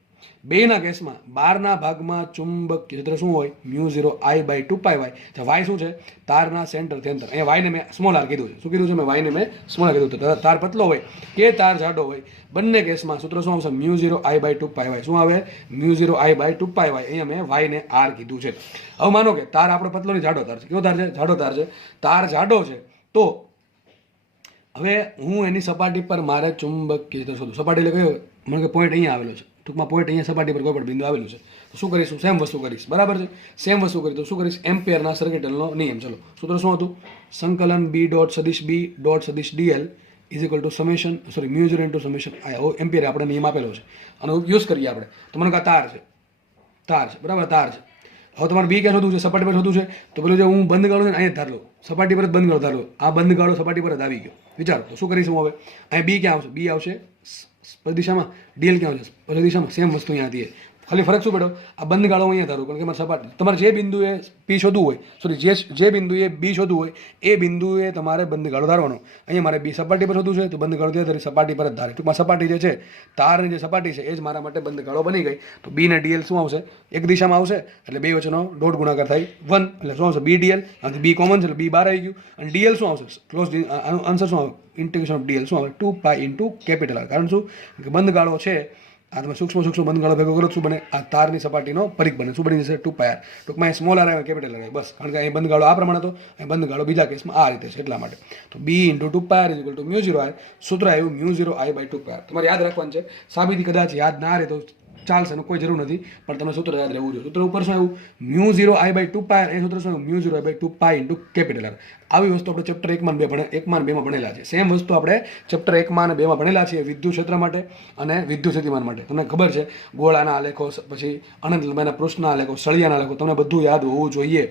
બેના કેસમાં બહારના ભાગમાં ચુંબકીય ક્ષેત્ર શું હોય? Mu 0 I by 2 pi y. તો વાય શું છે? તારના સેન્ટરથી અંતર. અહીંયા વાયને મેં સ્મોલ આર કીધું છે. શું કીધું છે? મેં વાયને મેં સ્મોલ આર કીધું. તો તાર પતલો હોય કે તાર જાડો હોય, બંને કેસમાં સૂત્ર શું આવશે? Mu 0 I by 2 pi y. શું આવે? Mu 0 I by 2 pi y. અહીંયા મેં વાયને આર કીધું છે. હવે માનો કે તાર આપણો પતલો ની જાડો તાર છે. કેવો તાર છે? જાડો તાર છે. તાર જાડો છે તો હવે હું એની સપાટી પર મારે ચુંબકીય ક્ષેત્ર શોધું. સપાટી એટલે કયો? મને કે પોઈન્ટ અહીંયા આવેલો છે. ટૂંકમાં પોઈન્ટ અહીંયા સપાટી પર કોઈ પણ બિંદુ આવેલું છે. તો શું કરીશું? સેમ વસ્તુ કરીશ, બરાબર છે? સેમ વસ્તુ કરી તો શું કરીશ? એમ્પિયરના સર્કિટલનો નિયમ. ચલો સૂત્ર શું હતું? સંકલન બી ડોટ સદિશ બી ડોટ સદિશ DL is equal two summation mu 0 into summation I. Ampere આપણે નિયમ આપેલો છે અને યુઝ કરીએ આપણે. તો મને કહા તાર છે, બરાબર? તાર છે. હવે તમારે બી ક્યાં શોધવું છે? સપાટી પર શોધવું છે. તો પેલું જે હું બંધ ગાળો છે ને અહીંયા ધાર લો, સપાટી પર જ બંધ ગાળો ધાર લો. આ બંધ ગાળો સપાટી પર જ આવી ગયો. વિચારો તો શું કરીશું હવે? અહીંયા બી ક્યાં આવશે? બી આવશે સ્પર્શ દિશામાં. ડીએલ ક્યાં આવશે? સ્પર્શ દિશામાં. સેમ વસ્તુ અહીંયા હતી. ખાલી ફરક શું પડ્યો? આ બંધ ગાળો અહીંયા ધારો, કારણ કે મારે સપાટી તમારે જે બિંદુએ પી શોધવું હોય, જે બિંદુએ બી શોધવું હોય એ બિંદુએ તમારે બંધ ગાળો ધારવાનો. અહીંયા મારે બી સપાટી પર શોધવું છે તો બંધ ગાળો ત્યાં સપાટી પર જ ધારે. ટૂંકમાં સપાટી જે છે, તારની જે સપાટી છે એ જ મારા માટે બંધ ગાળો બની ગઈ. તો બી ને ડીએલ શું આવશે? એક દિશામાં આવશે એટલે બે વચ્ચેનો ડોટ ગુણાકાર થાય 1. એટલે શું આવશે? બી ડીએલ. અને બી કોમન છે એટલે બી બહાર આવી ગયું. અને ડીએલ શું આવશે? ક્લોઝ આન્સર શું આવે? ઇન્ટિગ્રેશન ઓફ ડીએલ શું આવે? 2 પાઈ ઇન્ટુ કેપિટલ આર. કારણ શું? કે બંધ ગાળો છે આ તમે સૂક્ષ્મ બંધ ગાળો ભેગો કરો શું બને? આ તારની સપાટીનો પરિઘ બને. શું બની જશે? 2 પાઈ આર. ટૂંકમાં સ્મોલ આર આવે, કેપિટલ આર આવે, બસ. કારણ કે અહીં બંધ ગાળો આ પ્રમાણે હતો, અહીં બંધ ગાળો બીજા કેસમાં આ રીતે છે, એટલા માટે. તો B into 2 pi R is equal to mu 0 R. સૂત્ર આવ્યું mu 0 I by 2 pi R. તમારે યાદ રાખવાનું છે. સાબિતી કદાચ યાદ ના રહે તો ચાલશે, કોઈ જરૂર નથી, પણ તમે સૂત્ર યાદ રહેવું જોઈએ. સૂત્ર ઉપર શું આવ્યું? Mu 0 I by 2 pi R. એ સૂત્ર શું આવ્યું? Mu 0 I by 2 pi into capital R. આવી વસ્તુ આપણે ચેપ્ટર 1 માં 2 માં ભણેલા છે. સેમ વસ્તુ આપણે ચેપ્ટર 1 માં અને 2 માં ભણેલા છીએ, વિદ્યુત ક્ષેત્ર માટે અને વિદ્યુત સ્થિતિમાન માટે. તમને ખબર છે ગોળાના આલેખો, પછી અનંત લંબાઈના પૃષ્ઠના આલેખો, સળિયાના આલેખો, તમને બધું યાદ હોવું જોઈએ.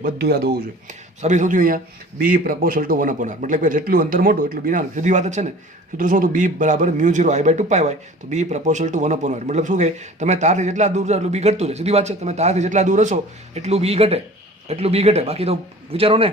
સાબિત શું થયું અહીંયા? બી પ્રપોર્શનલ ટુ 1 અપોન આર. મતલબ કે જેટલું અંતર મોટું એટલું બી નાનું. સીધી વાત જ છે ને. સૂત્ર શું હતું? બી બરાબર mu 0 I by 2 pi y. તો B proportional to 1 upon R. મતલબ શું કહે? તમે તારથી જેટલા દૂર જાઓ એટલું બી ઘટતું છે. સીધી વાત છે. તમે તારથી જેટલા દૂર હશો એટલું બી ઘટે. બાકી તો વિચારો ને,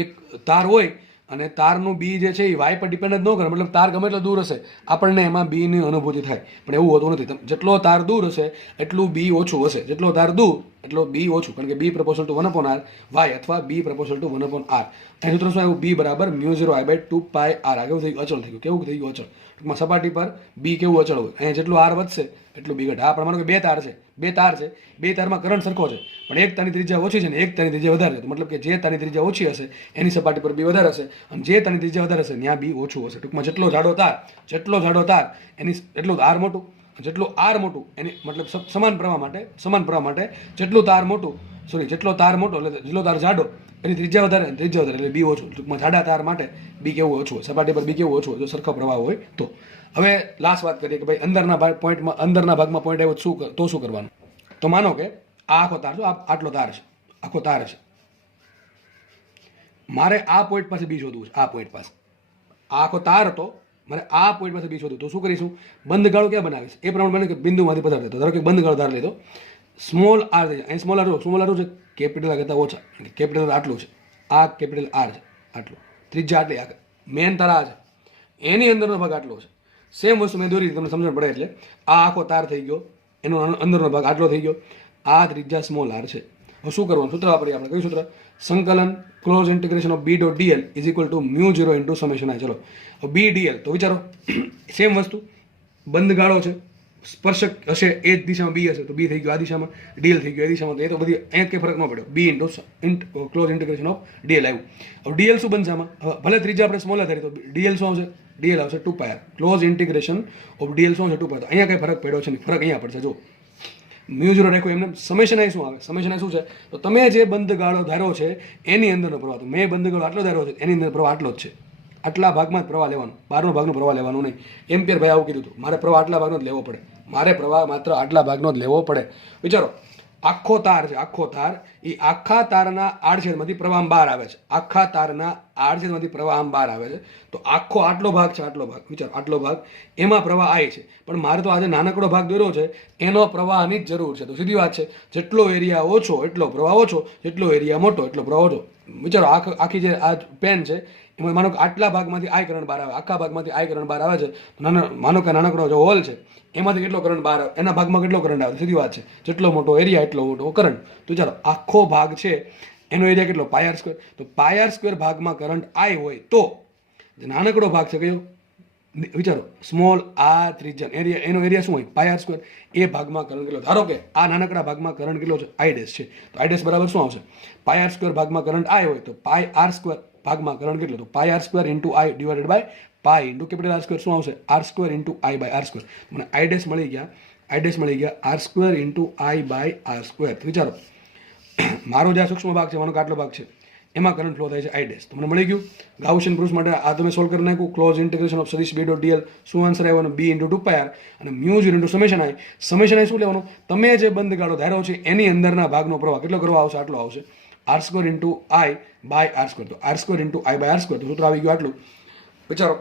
એક તાર હોય અને તારનું બી જે છે એ વાય પર ડિપેન્ડ જ ન કરે, મતલબ તાર ગમે એટલો દૂર હશે આપણને એમાં બીની અનુભૂતિ થાય, પણ એવું હોતું નથી. જેટલો તાર દૂર હશે એટલું બી ઓછું હશે, જેટલો તાર દૂર એટલો બી ઓછું, કારણ કે બી પ્રપોઝલ ટુ 1/r વાય અથવા બી પ્રપોઝલ ટુ 1/r. અહીં સૂત્ર શું આવ્યું? બી બરાબર μ0I/2πr. કેવું થઈ ગયું? અચળ થઈ ગયું. કેવું થઈ ગયું? અચળ. ટૂંકમાં સપાટી પર બી કેવું અચળ હોય? અહીંયા જેટલું આર વધશે એટલું બી ઘટે. આ પ્રમાણે બે તાર છે, બે તારમાં કરંટ સરખો છે, પણ એક તારની ત્રિજ્યા ઓછી છે ને એક તારની ત્રિજ્યા વધારે છે. મતલબ કે જે તારની ત્રિજ્યા ઓછી હશે એની સપાટી પર બી વધારે હશે, અને જે તારની ત્રિજ્યા વધારે હશે ત્યાં બી ઓછું હશે. ટૂંકમાં જેટલો જાડો તાર એની એટલું આર મોટું, જેટલું આર મોટું એની મતલબ સમાન પ્રવાહ માટે જેટલો તાર મોટો એટલે જેટલો તાર જાડો એની ત્રિજ્યા વધારે એટલે બી ઓછું. ટૂંકમાં જાડા તાર માટે બી કેવું ઓછું હોય, સપાટી પર બી કેવું ઓછું હોય, જો સરખો પ્રવાહ હોય તો. હવે લાસ્ટ વાત કરીએ કે ભાઈ અંદરના ભાગમાં પોઈન્ટ આવ્યો તો શું કરવાનું? તો માનો કે આ આખો તાર, આટલો તાર છે, આખો તાર છે, મારે આ પોઈન્ટ પાસે બી શોધવું છે. આ પોઈન્ટ પાસે આ આખો તાર હતો, મારે આ પોઈન્ટ પાસે બી શોધવું. તો શું કરીશું? બંધ ગાળો ક્યાં બનાવીશ? એ પ્રમાણે બને કે બિંદુમાંથી પસાર થતો. ધારો કે બંધ ગાળો ધાર લીધો, સ્મોલ આર થઈ જાય. અહીં સ્મોલ આર છે, કેપિટલ આર કરતાં ઓછા, કેપિટલ આર આટલું છે, આ કેપિટલ આર છે આટલું, ત્રિજ્યા આટલી, મેન તાર આ છે, એની અંદરનો ભાગ આટલો છે. સેમ વસ્તુ મેં દોરી, તમને સમજણ પડે એટલે. આ આખો તાર થઈ ગયો, એનો અંદરનો ભાગ આટલો થઈ ગયો, આ ત્રિજ્યા સ્મોલ આર છે. હવે શું કરવાનું? સૂત્ર વાપરીએ આપણે. કયું સૂત્ર? સંકલન close integration of B dot dl is equal to μ0 into summation I. ચલો બી ડીએલ, તો વિચારો સેમ વસ્તુ, બંધ ગાળો છે, સ્પર્શક હશે એ જ દિશામાં બી હશે તો બી થઈ ગયો આ દિશામાં, ડીએલ થઈ ગયો એ દિશામાં, તો એ તો બધી અહીંયા કંઈ ફરક ન પડ્યો. B into close integration of dl આવ્યું. હવે ડીએલ શું બનશે આમાં? ભલે ત્રીજા આપણે સ્મોલર ધારી તો ડીએલ શું આવશે? ડીએલ આવશે 2πr. Close integration of DL શું છે? 2πr. તો અહીંયા કંઈ ફરક પડ્યો છે નહીં, ફરક અહીંયા પડશે. જો μ0 રાખ્યું એમને. સમેશન આઈ શું આવે? સમેશન આઈ શું છે? તો તમે જે બંધ ગાળો ધારો છે એની અંદરનો પ્રવાહ, તો મેં બંધ ગાળો આટલો ધાર્યો છે એની અંદર પ્રવાહ આટલો જ છે. આટલા ભાગમાં જ પ્રવાહ લેવાનો, બહારનો ભાગનો પ્રવાહ લેવાનો નહીં. એમ્પિયર ભાઈ આવું કીધું હતું, મારે પ્રવાહ આટલા ભાગનો જ લેવો પડે, મારે પ્રવાહ માત્ર આટલા ભાગનો જ લેવો પડે. વિચારો આખો તાર છે, આખો તાર, એ આખા તારના આડછેદમાંથી પ્રવાહ બહાર આવે છે, આખા તારના આડછેદમાંથી પ્રવાહ બહાર આવે છે. તો આખો આટલો ભાગ છે, આટલો ભાગ વિચારો, આટલો ભાગ, એમાં પ્રવાહ આય છે, પણ મારે તો આજે નાનકડો ભાગ દોર્યો છે એનો પ્રવાહની જ જરૂર છે. તો સીધી વાત છે, જેટલો એરિયા ઓછો એટલો પ્રવાહ ઓછો, જેટલો એરિયા મોટો એટલો પ્રવાહ ઓછો. વિચારો આખી જે આ પેન છે એમાં માનો કે આટલા ભાગમાંથી આય કરંટ બહાર આવે, આખા ભાગમાંથી આય કરંટ બહાર આવે છે, માનો કે નાનકડો જો હોલ છે એમાંથી કેટલો કરંટ બહાર આવે, એના ભાગમાં કેટલો કરંટ આવે? સીધી વાત છે, જેટલો મોટો એરિયા એટલો મોટો કરંટ. તો ચાલો આખો ભાગ છે એનો એરિયા કેટલો? πr². તો πr² ભાગમાં કરંટ આય હોય તો જે નાનકડો ભાગ છે કયો? વિચારો સ્મોલ આ ત્રિજ્યા એરિયા, એનો એરિયા શું હોય? πr². એ ભાગમાં કરંટ કેટલો? ધારો કે આ નાનકડા ભાગમાં કરંટ કેટલો છે? I' છે, તો I' બરાબર શું આવશે? πr² ભાગમાં કરંટ આય હોય તો πr² ભાગમાં કરંટ કેટલો? તો πr² into I divided by pi into capital R² શું આવશે? R² into I by R². મને I' મળી ગયા, R² into I by R². વિચારો મારો જે સૂક્ષ્મ ભાગ છે, માનો કે આટલો ભાગ છે, એમાં કરંટ ફ્લો થાય છે I'. તો મને મળી ગયું. ગાઉસિયન પ્રૂફ માટે આ તમે સોલ્વ કરી નાખ્યું. ક્લોઝ ઇન્ટિગ્રેશન ઓફ સદિશ બી ડોટ ડીએલ શું આન્સર આવ્યો? બી ઇન્ટુ 2πr અને μ0 into summation I. Summation I શું લેવાનું? તમે જે બંધ ગાળો ધાર્યો છે એની અંદરના ભાગનો પ્રવાહ કેટલો કરવા આવશે? આટલો આવશે. R² into I by R². તો R² into I by R². તો સૂત્ર આવી ગયું આટલું. વિચારો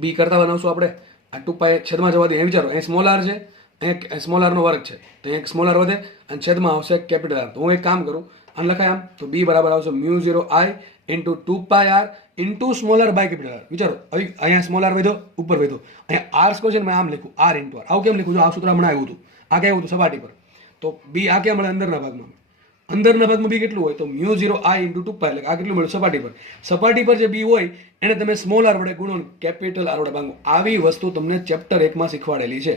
બી કરતા બનાવશું આપણે, આ 2π છેદમાં જવા દે. એ વિચારો અહીં સ્મોલ આર છે, અહીંયા સ્મોલ આરનો વર્ગ છે, તો અહીંયા સ્મોલ આર વધે અને છેદમાં આવશે કેપિટલ આર. તો હું એક કામ કરું, આને લખાય આમ, તો બી બરાબર આવશે μ0I into 2πr into small R by capital R. વિચારો હવે અહીંયા સ્મોલ આર વધ્યો, ઉપર વધ્યો, અહીંયા R² છે ને મેં આમ લખ્યું R ઇન્ટુ આર. આવું કેમ લખ્યું? જો આ સૂત્ર હમણાં આવ્યું હતું, આ ક્યાં આવ્યું હતું? સપાટી પર. તો બી આ ક્યાં મળે? અંદરના ભાગમાં. અંદરના ભાગમાં બી કેટલું હોય? તો μ0I ઇન્ટુ 2π, એટલે આ કેટલું મળ્યું? સપાટી પર. સપાટી પર જે બી હોય એને તમે સ્મોલ આર વડે ગુણો, કેપિટલ આર વડે ભાંગો. આવી વસ્તુ તમને ચેપ્ટર 1માં શીખવાડેલી છે.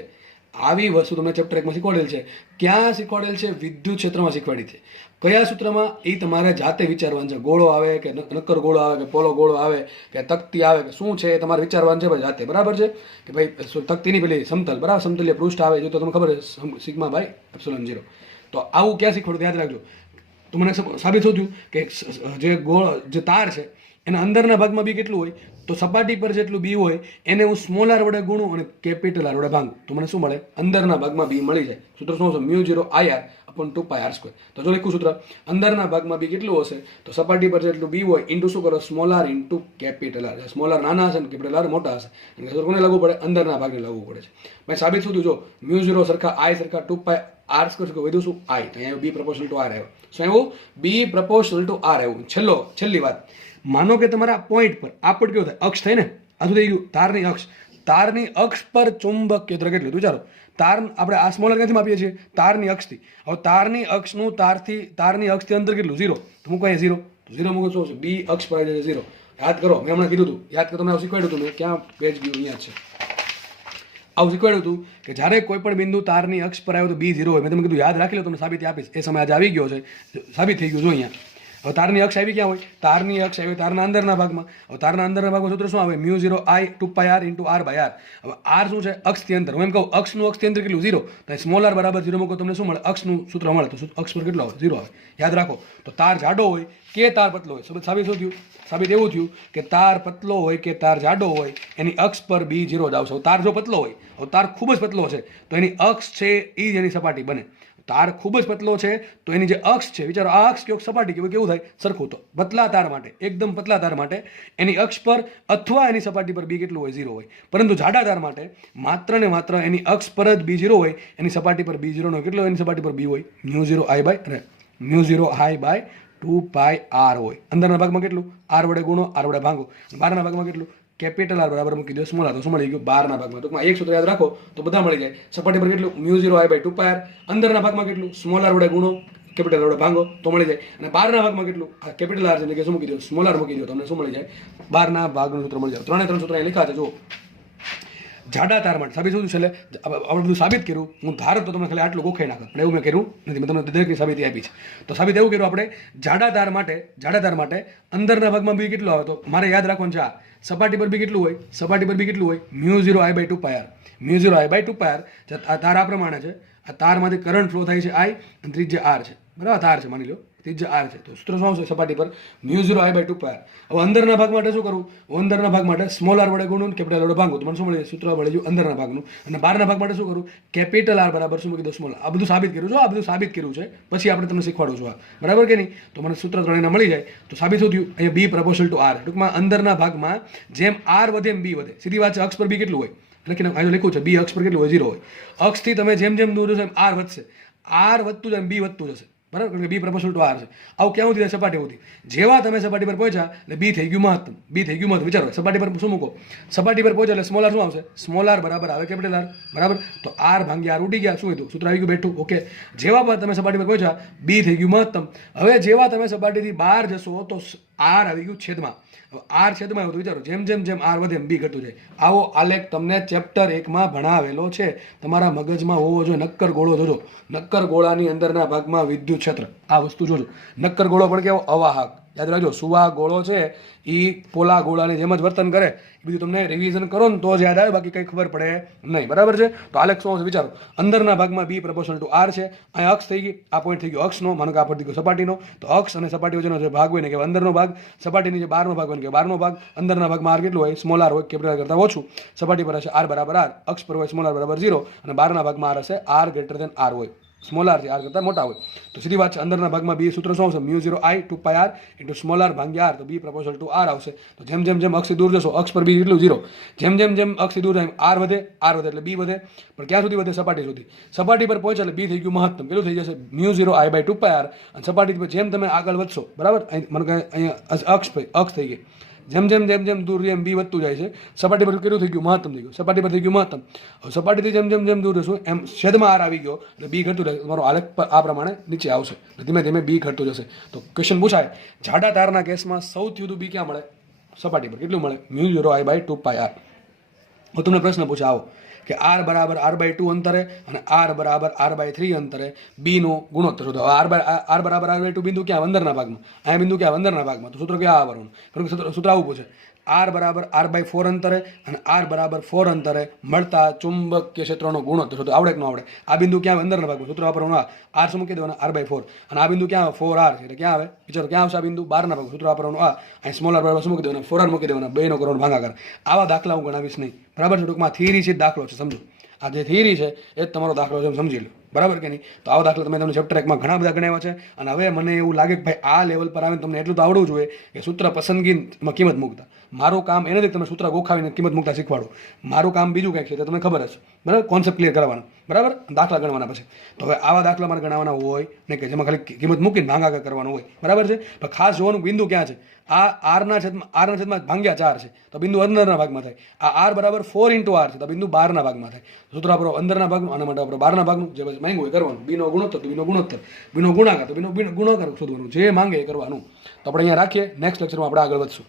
ક્યાં શીખવાડેલ છે? વિદ્યુત ક્ષેત્રમાં શીખવાડી છે. કયા સૂત્રમાં? એ તમારે જાતે વિચારવાનું છે. ગોળો આવે કે નક્કર ગોળો આવે કે પોલો ગોળો આવે કે તકતી આવે કે શું છે, એ તમારે વિચારવાનું છે ભાઈ જાતે. બરાબર છે કે ભાઈ તકતીની પેલી સમતલ, બરાબર, સમતલીય પૃષ્ઠ આવે જો તો તમને ખબર છે સિગ્મા બાય એપ્સિલોન 0. તો આવું ક્યાં શીખવાડું? યાદ રાખજો. તો મને સાબિત શું થયું કે જે ગોળ જે તાર છે એના અંદરના ભાગમાં બી કેટલું હોય? તો સપાટી પર જેટલું બી હોય એને હું સ્મોલ આર વડે ગુણું અને કેપિટલ આર વડે ભાંગું, તો મને શું મળે? અંદરના ભાગમાં બી મળી જાય. સૂત્ર શું હશે? μ0IR upon 2πr². તો જો લખ્યું સૂત્ર, અંદરના ભાગમાં બી કેટલું હશે? તો સપાટી પર જેટલું બી હોય ઇન્ટુ શું કરો? Small R into capital R. Small R નાના હશે ને કેપિટલ આર મોટા હશે. કોને લાગુ પડે? અંદરના ભાગને લાગુ પડે છે. ભાઈ સાબિત શું થયું? જો μ0 સરખા I સરખા 2πr² વધુ શું? I. તો અહીંયા બી પ્રપોર્શનલ ટુ આર આવ્યો. શું આવ્યું? બી પ્રપોર્શનલ ટુ આર આવ્યું. છેલ્લી વાત, માનો કે તમારા પોઈન્ટ પર આ પોઈન્ટ કેવો થાય, અક્ષ થાય ને, આ શું થઈ ગયું, તારની અક્ષ પર ચુંબકીય ક્ષેત્ર કેટલું વિચારો. તાર આપણે આ સ્મોલર ક્યાંથી માપીએ છીએ, તારની અક્ષથી. હવે તારની અક્ષનું તારની અક્ષથી અંતર કેટલું, 0. તો મૂકો અહીંયા 0, તો 0 મૂકો શું છે, બી અક્ષ પર આવી જાય 0. યાદ કરો, મેં હમણાં કીધું હતું, યાદ કરો, તમને આવું શીખવાડ્યું હતું મેં, ક્યાં પેજ ગયું, અહીંયા છે. આવું શીખવાડ્યું હતું કે જ્યારે કોઈ પણ બિંદુ તારની અક્ષ પર આવ્યો તો બી 0 હોય. મેં તમને કીધું યાદ રાખી લો, તમને સાબિતી આપીશ. એ સમય આજે આવી ગયો છે, સાબિત થઈ ગયું. જો અહીંયા હવે તારની અક્ષ આવી ક્યાં હોય, તારની અક્ષ આવી તારના અંદરના ભાગમાં. હવે તારના અંદરના ભાગમાં સૂત્ર શું આવે, μ0I 2πr × r/r. હવે r શું છે, અક્ષથી અંતર. હું એમ કહું અક્ષનું અક્ષથી અંતર કેટલું, 0. તો સ્મોલ r બરાબર 0 મૂકો, તમને શું મળે, અક્ષનું સૂત્ર મળે. તો અક્ષ પર કેટલો આવે, 0 આવે. યાદ રાખો. તો તાર જાડો હોય કે તાર પતલો હોય, સાબિત શું થયું, સાબિત એવું થયું કે તાર પતલો હોય કે તાર જાડો હોય એની અક્ષ પર બી 0 જ આવશે. તાર જો પતલો હોય, હવે તાર ખૂબ જ પતલો છે તો એની અક્ષ છે એ જ એની સપાટી બને. તાર ખૂબ જ પતલો છે તો એની જે અક્ષ છે, વિચારો આ અક્ષ કે સપાટી કેવું થાય, સરખું. તો પતલા તાર માટે, એકદમ પતલા તાર માટે એની અક્ષ પર અથવા એની સપાટી પર બી કેટલું હોય, 0 હોય. પરંતુ જાડા તાર માટે માત્ર ને માત્ર એની અક્ષ પર જ બી 0 હોય, એની સપાટી પર બી 0 નો કેટલો એની સપાટી પર બી હોય, μ0I/2πr હોય. અંદરના ભાગમાં કેટલું, r વડે ગુણો, r વડે ભાંગો. બહારના ભાગમાં કેટલું, કેપિટલ R બરાબર મૂકી દો સ્મોલ r. તો શું મળી ગયું, બહારના ભાગમાં. ટૂંકમાં એક સૂત્ર યાદ રાખો તો બધા મળી જાય. સપાટી પર કેટલું, μ0I/2πr. અંદરના ભાગમાં કેટલું, સ્મોલ r વડે ગુણો, કેપિટલ R વડે ભાંગો તો મળી જાય. અને બહારના ભાગમાં કેટલું, આ કેપિટલ R છે એટલે કે શું મૂકી દો, સ્મોલ r મૂકી દો, તમને શું મળી જાય, બહારના ભાગનું સૂત્ર મળી જાય. 3 સૂત્ર અહીં લખ્યા છે. જુઓ જાડા તાર માટે સાબિત શું છે, આપણે બધું સાબિત કર્યું. હું ધારો તો તમને ખાલી આટલું ગોખાઈ નાખત, પણ એવું મેં કર્યું નથી. મેં તમને દરેકની સાબિતી આપી છે. તો સાબિત એવું કર્યું આપણે, જાડા તાર માટે અંદરના ભાગમાં બી કેટલું આવે, તો મારે યાદ રાખવાનું છે આ સપાટી પર બી કેટલું હોય, μ0I/2πr. μ0I/2πr. આ તાર આ પ્રમાણે છે, આ તારમાંથી કરંટ ફ્લો થાય છે I, અને ત્રિજ્યા r છે, બરાબર. તાર છે માની લો, ત્રિજ્યા r છે. તો સૂત્ર શું આવશે સપાટી પર, μ0I/2πr. હવે અંદરના ભાગ માટે શું કરવું, અંદરના ભાગ માટે સ્મોલ r વડે ગુણો, કેપિટલ R વડે ભાંગો. તો મને શું મળે, સૂત્ર મળી ગયું અંદરના ભાગનું. અને બહારના ભાગ માટે શું કરું, કેપિટલ R બરાબર શું મૂકી દો, સ્મોલ. આ બધું સાબિત કર્યું છે, આ બધું સાબિત કર્યું છે, પછી આપણે તમને શીખવાડું છું આ, બરાબર કે નહીં. તો મને સૂત્ર 3 મળી જાય. તો સાબિત શું થયું, અહીંયા બી પ્રપોર્શનલ ટુ r. ટૂંકમાં અંદરના ભાગમાં જેમ r વધે એમ બી વધે. સીધી વાત છે, અક્ષ પર બી કેટલું હોય, લખીને અહીં લખ્યું છે, બી અક્ષ પર કેટલું હોય, 0 હોય. અક્ષથી તમે જેમ જેમ દૂર જશો એમ r વધશે, r વધતું જાય એમ બી વધતું જશે, બરાબર. કારણ કે બી પ્રપોર્શનલ ટુ r છે. આવું ક્યાં સુધી, સપાટી સુધી. જેવા તમે સપાટી પર પહોંચ્યા એટલે બી થઈ ગયું મહત્તમ, બી થઈ ગયું મહત્તમ. વિચારો સપાટી પર શું મૂકો, સપાટી પર પહોંચ્યા એટલે સ્મોલ r શું આવશે, સ્મોલ r બરાબર આવે કેપિટલ R, બરાબર. તો r ભાંગ્યા r ઉડી ગયા, શું હતું, સૂત્ર આવી ગયું બેઠું, ઓકે. જેવા પર તમે સપાટી પર પહોંચ્યા બી થઈ ગયું મહત્તમ. હવે જેવા તમે સપાટીથી બહાર જશો તો r આવી ગયું છેદમાં. r છેદમાં આવ્યું તો વિચારો જેમ જેમ r વધે એમ બી ઘટતું જાય. આવો આલેખ તમને ચેપ્ટર 1માં ભણાવેલો છે, તમારા મગજમાં હોવો જોઈએ. નક્કર ગોળો જોજો, નક્કર ગોળાની અંદરના ભાગમાં વિદ્યુત ક્ષેત્ર, આ વસ્તુ જોજો. નક્કર ગોળો પણ કેવો, અવાહક. યાદ રાખજો, સુવા ગોળો છે એ પોલા ગોળાની જેમ જ વર્તન કરે. એ બધું તમને રિવિઝન કરો ને તો જ યાદ આવે, બાકી કંઈ ખબર પડે નહીં, બરાબર છે. તો આલેખ શું વિચારો, અંદરના ભાગમાં બી પ્રપોર્શનલ ટુ r છે. અહીંયા અક્ષ થઈ ગઈ, આ પોઈન્ટ થઈ ગયો અક્ષનો, માનો કે આ પોઈન્ટ થઈ ગયો સપાટીનો. તો અક્ષ અને સપાટી વચ્ચેનો જે ભાગ હોય ને કે અંદરનો ભાગ, સપાટીની જે બહારનો ભાગ હોય ને કે બહારનો ભાગ. અંદરના ભાગમાં r કેટલું હોય, સ્મોલ r હોય, કેપિટલ R કરતાં ઓછું. સપાટી પર હશે r બરાબર r, અક્ષ પર હોય સ્મોલ r બરાબર 0, અને બહારના ભાગમાં r હશે r ગ્રેટર ધેન r હોય, સ્મોલ r છે r કરતાં મોટા હોય. તો સીધી વાત છે, અંદરના ભાગમાં બી સૂત્ર શું આવશે, μ0I/2πr × સ્મોલ r ભાગ્યા r. તો બી પ્રપોર્શનલ ટુ r આવશે. તો જેમ જેમ અક્ષથી દૂર જશો, અક્ષ પર બી કેટલું 0, જેમ અક્ષથી દૂર જાય r વધે એટલે બી વધે. પણ ક્યાં સુધી વધે, સપાટી સુધી. સપાટી પર પહોંચે એટલે બી થઈ ગયું મહત્તમ, કેટલું થઈ જશે, μ0I/2πr. અને સપાટી પર જેમ તમે આગળ વધશો, બરાબર, મને કહે અહીંયા અક્ષ થઈ ગઈ, જેમ દૂર એમ બી વધતું જાય છે. સપાટી પર કેટલું થઈ ગયું, મહત્તમ થઈ ગયું, સપાટી પર થઈ ગયું મહત્તમ. સપાટીથી જેમ દૂર જશું એમ છેદમાં r આવી ગયો એટલે બી ઘટતું જાય. તમારો આલેખ આ પ્રમાણે નીચે આવશે, ધીમે ધીમે બી ઘટતું જશે. તો ક્વેશ્ચન પૂછાય, જાડા તારના કેસમાં સૌથી વધુ બી ક્યાં મળે, સપાટી પર. કેટલું મળે, μ0I/2πr. હું તમને પ્રશ્ન પૂછે આવો કે r બરાબર r/2 અંતરે અને r બરાબર r/3 અંતરે બી નો ગુણોત્તર શોધો. r બરાબર r/2 બિંદુ ક્યાં, અંદરના ભાગમાં. અહીંયા બિંદુ ક્યાં, અંદરના ભાગમાં. તો સૂત્ર ક્યાં આવવાનું, કારણ કે સૂત્ર આવું પૂછે, r બરાબર r/4 અંતરે અને r બરાબર 4 અંતરે મળતા ચુંબકીય ક્ષેત્રનો ગુણોત્તર શોધો. આવડે કે ન આવડે. આ બિંદુ ક્યાં, અંદરના ભાગમાં. સૂત્ર વાપરવાનું r શું મૂકી દેવાના, r/4. અને આ બિંદુ ક્યાં આવે, 4r છે, એટલે ક્યાં આવે, વિચારો ક્યાં આવશે આ બિંદુ, બહારના ભાગમાં. સૂત્ર વાપરવાનું અહીં સ્મોલ r બરાબર શું મૂકી દેવાના, 4r મૂકી દેવાના, 2 નો કરવાનો ભાગાકાર. આવા દાખલા હું ગણાવીશ નહીં, બરાબર છે. ટૂંકમાં થિયરી છે, દાખલો છે, સમજો. આ જે થિયરી છે એ જ તમારો દાખલો છે, સમજી લો, બરાબર કે નહીં. તો આવા દાખલા તમે ચેપ્ટર 1માં ઘણા બધા ગણાવ્યા છે. અને હવે મને એવું લાગે કે ભાઈ આ લેવલ પર આવે તમને એટલું તો આવડવું જોઈએ કે સૂત્ર પસંદગીમાં કિંમત મૂકતા. મારું કામ એ નથી કે તમે સૂત્ર ગોખાવીને કિંમત મૂકતા શીખવાડો. મારું કામ બીજું કંઈક છે, તો તમને ખબર હશે, બરાબર? કોન્સેપ્ટ ક્લિયર કરવાનો, બરાબર? દાખલા ગણવાના પછી. તો હવે આવા દાખલા મારે ગણાવવાના હોય ને કે જેમાં ખાલી કિંમત મૂકીને ભાગાકાર કરવાનું હોય, બરાબર છે? પણ ખાસ જોવાનું બિંદુ ક્યાં છે. આ આરના છેદમાં ભાગ્યા 4 છે, તો બિંદુ અંદરના ભાગમાં થાય. આ આર બરાબર 4 × r છે, તો બિંદુ બહારના ભાગમાં થાય. સૂત્ર આપણો અંદરના ભાગનું, આના માટે આપણે બહારના ભાગનું, જે પછી માંગ્યું એ કરવાનું. બીનો ગુણોત્તર તો બીનો ગુણોત્તર, બીનો ગુણાકાર તો બીનો ગુણાકાર શોધવાનું, જે માંગે એ કરવાનું. તો આપણે અહીંયા રાખીએ. નેક્સ્ટ લેક્ચરમાં આપણે આગળ વધશું.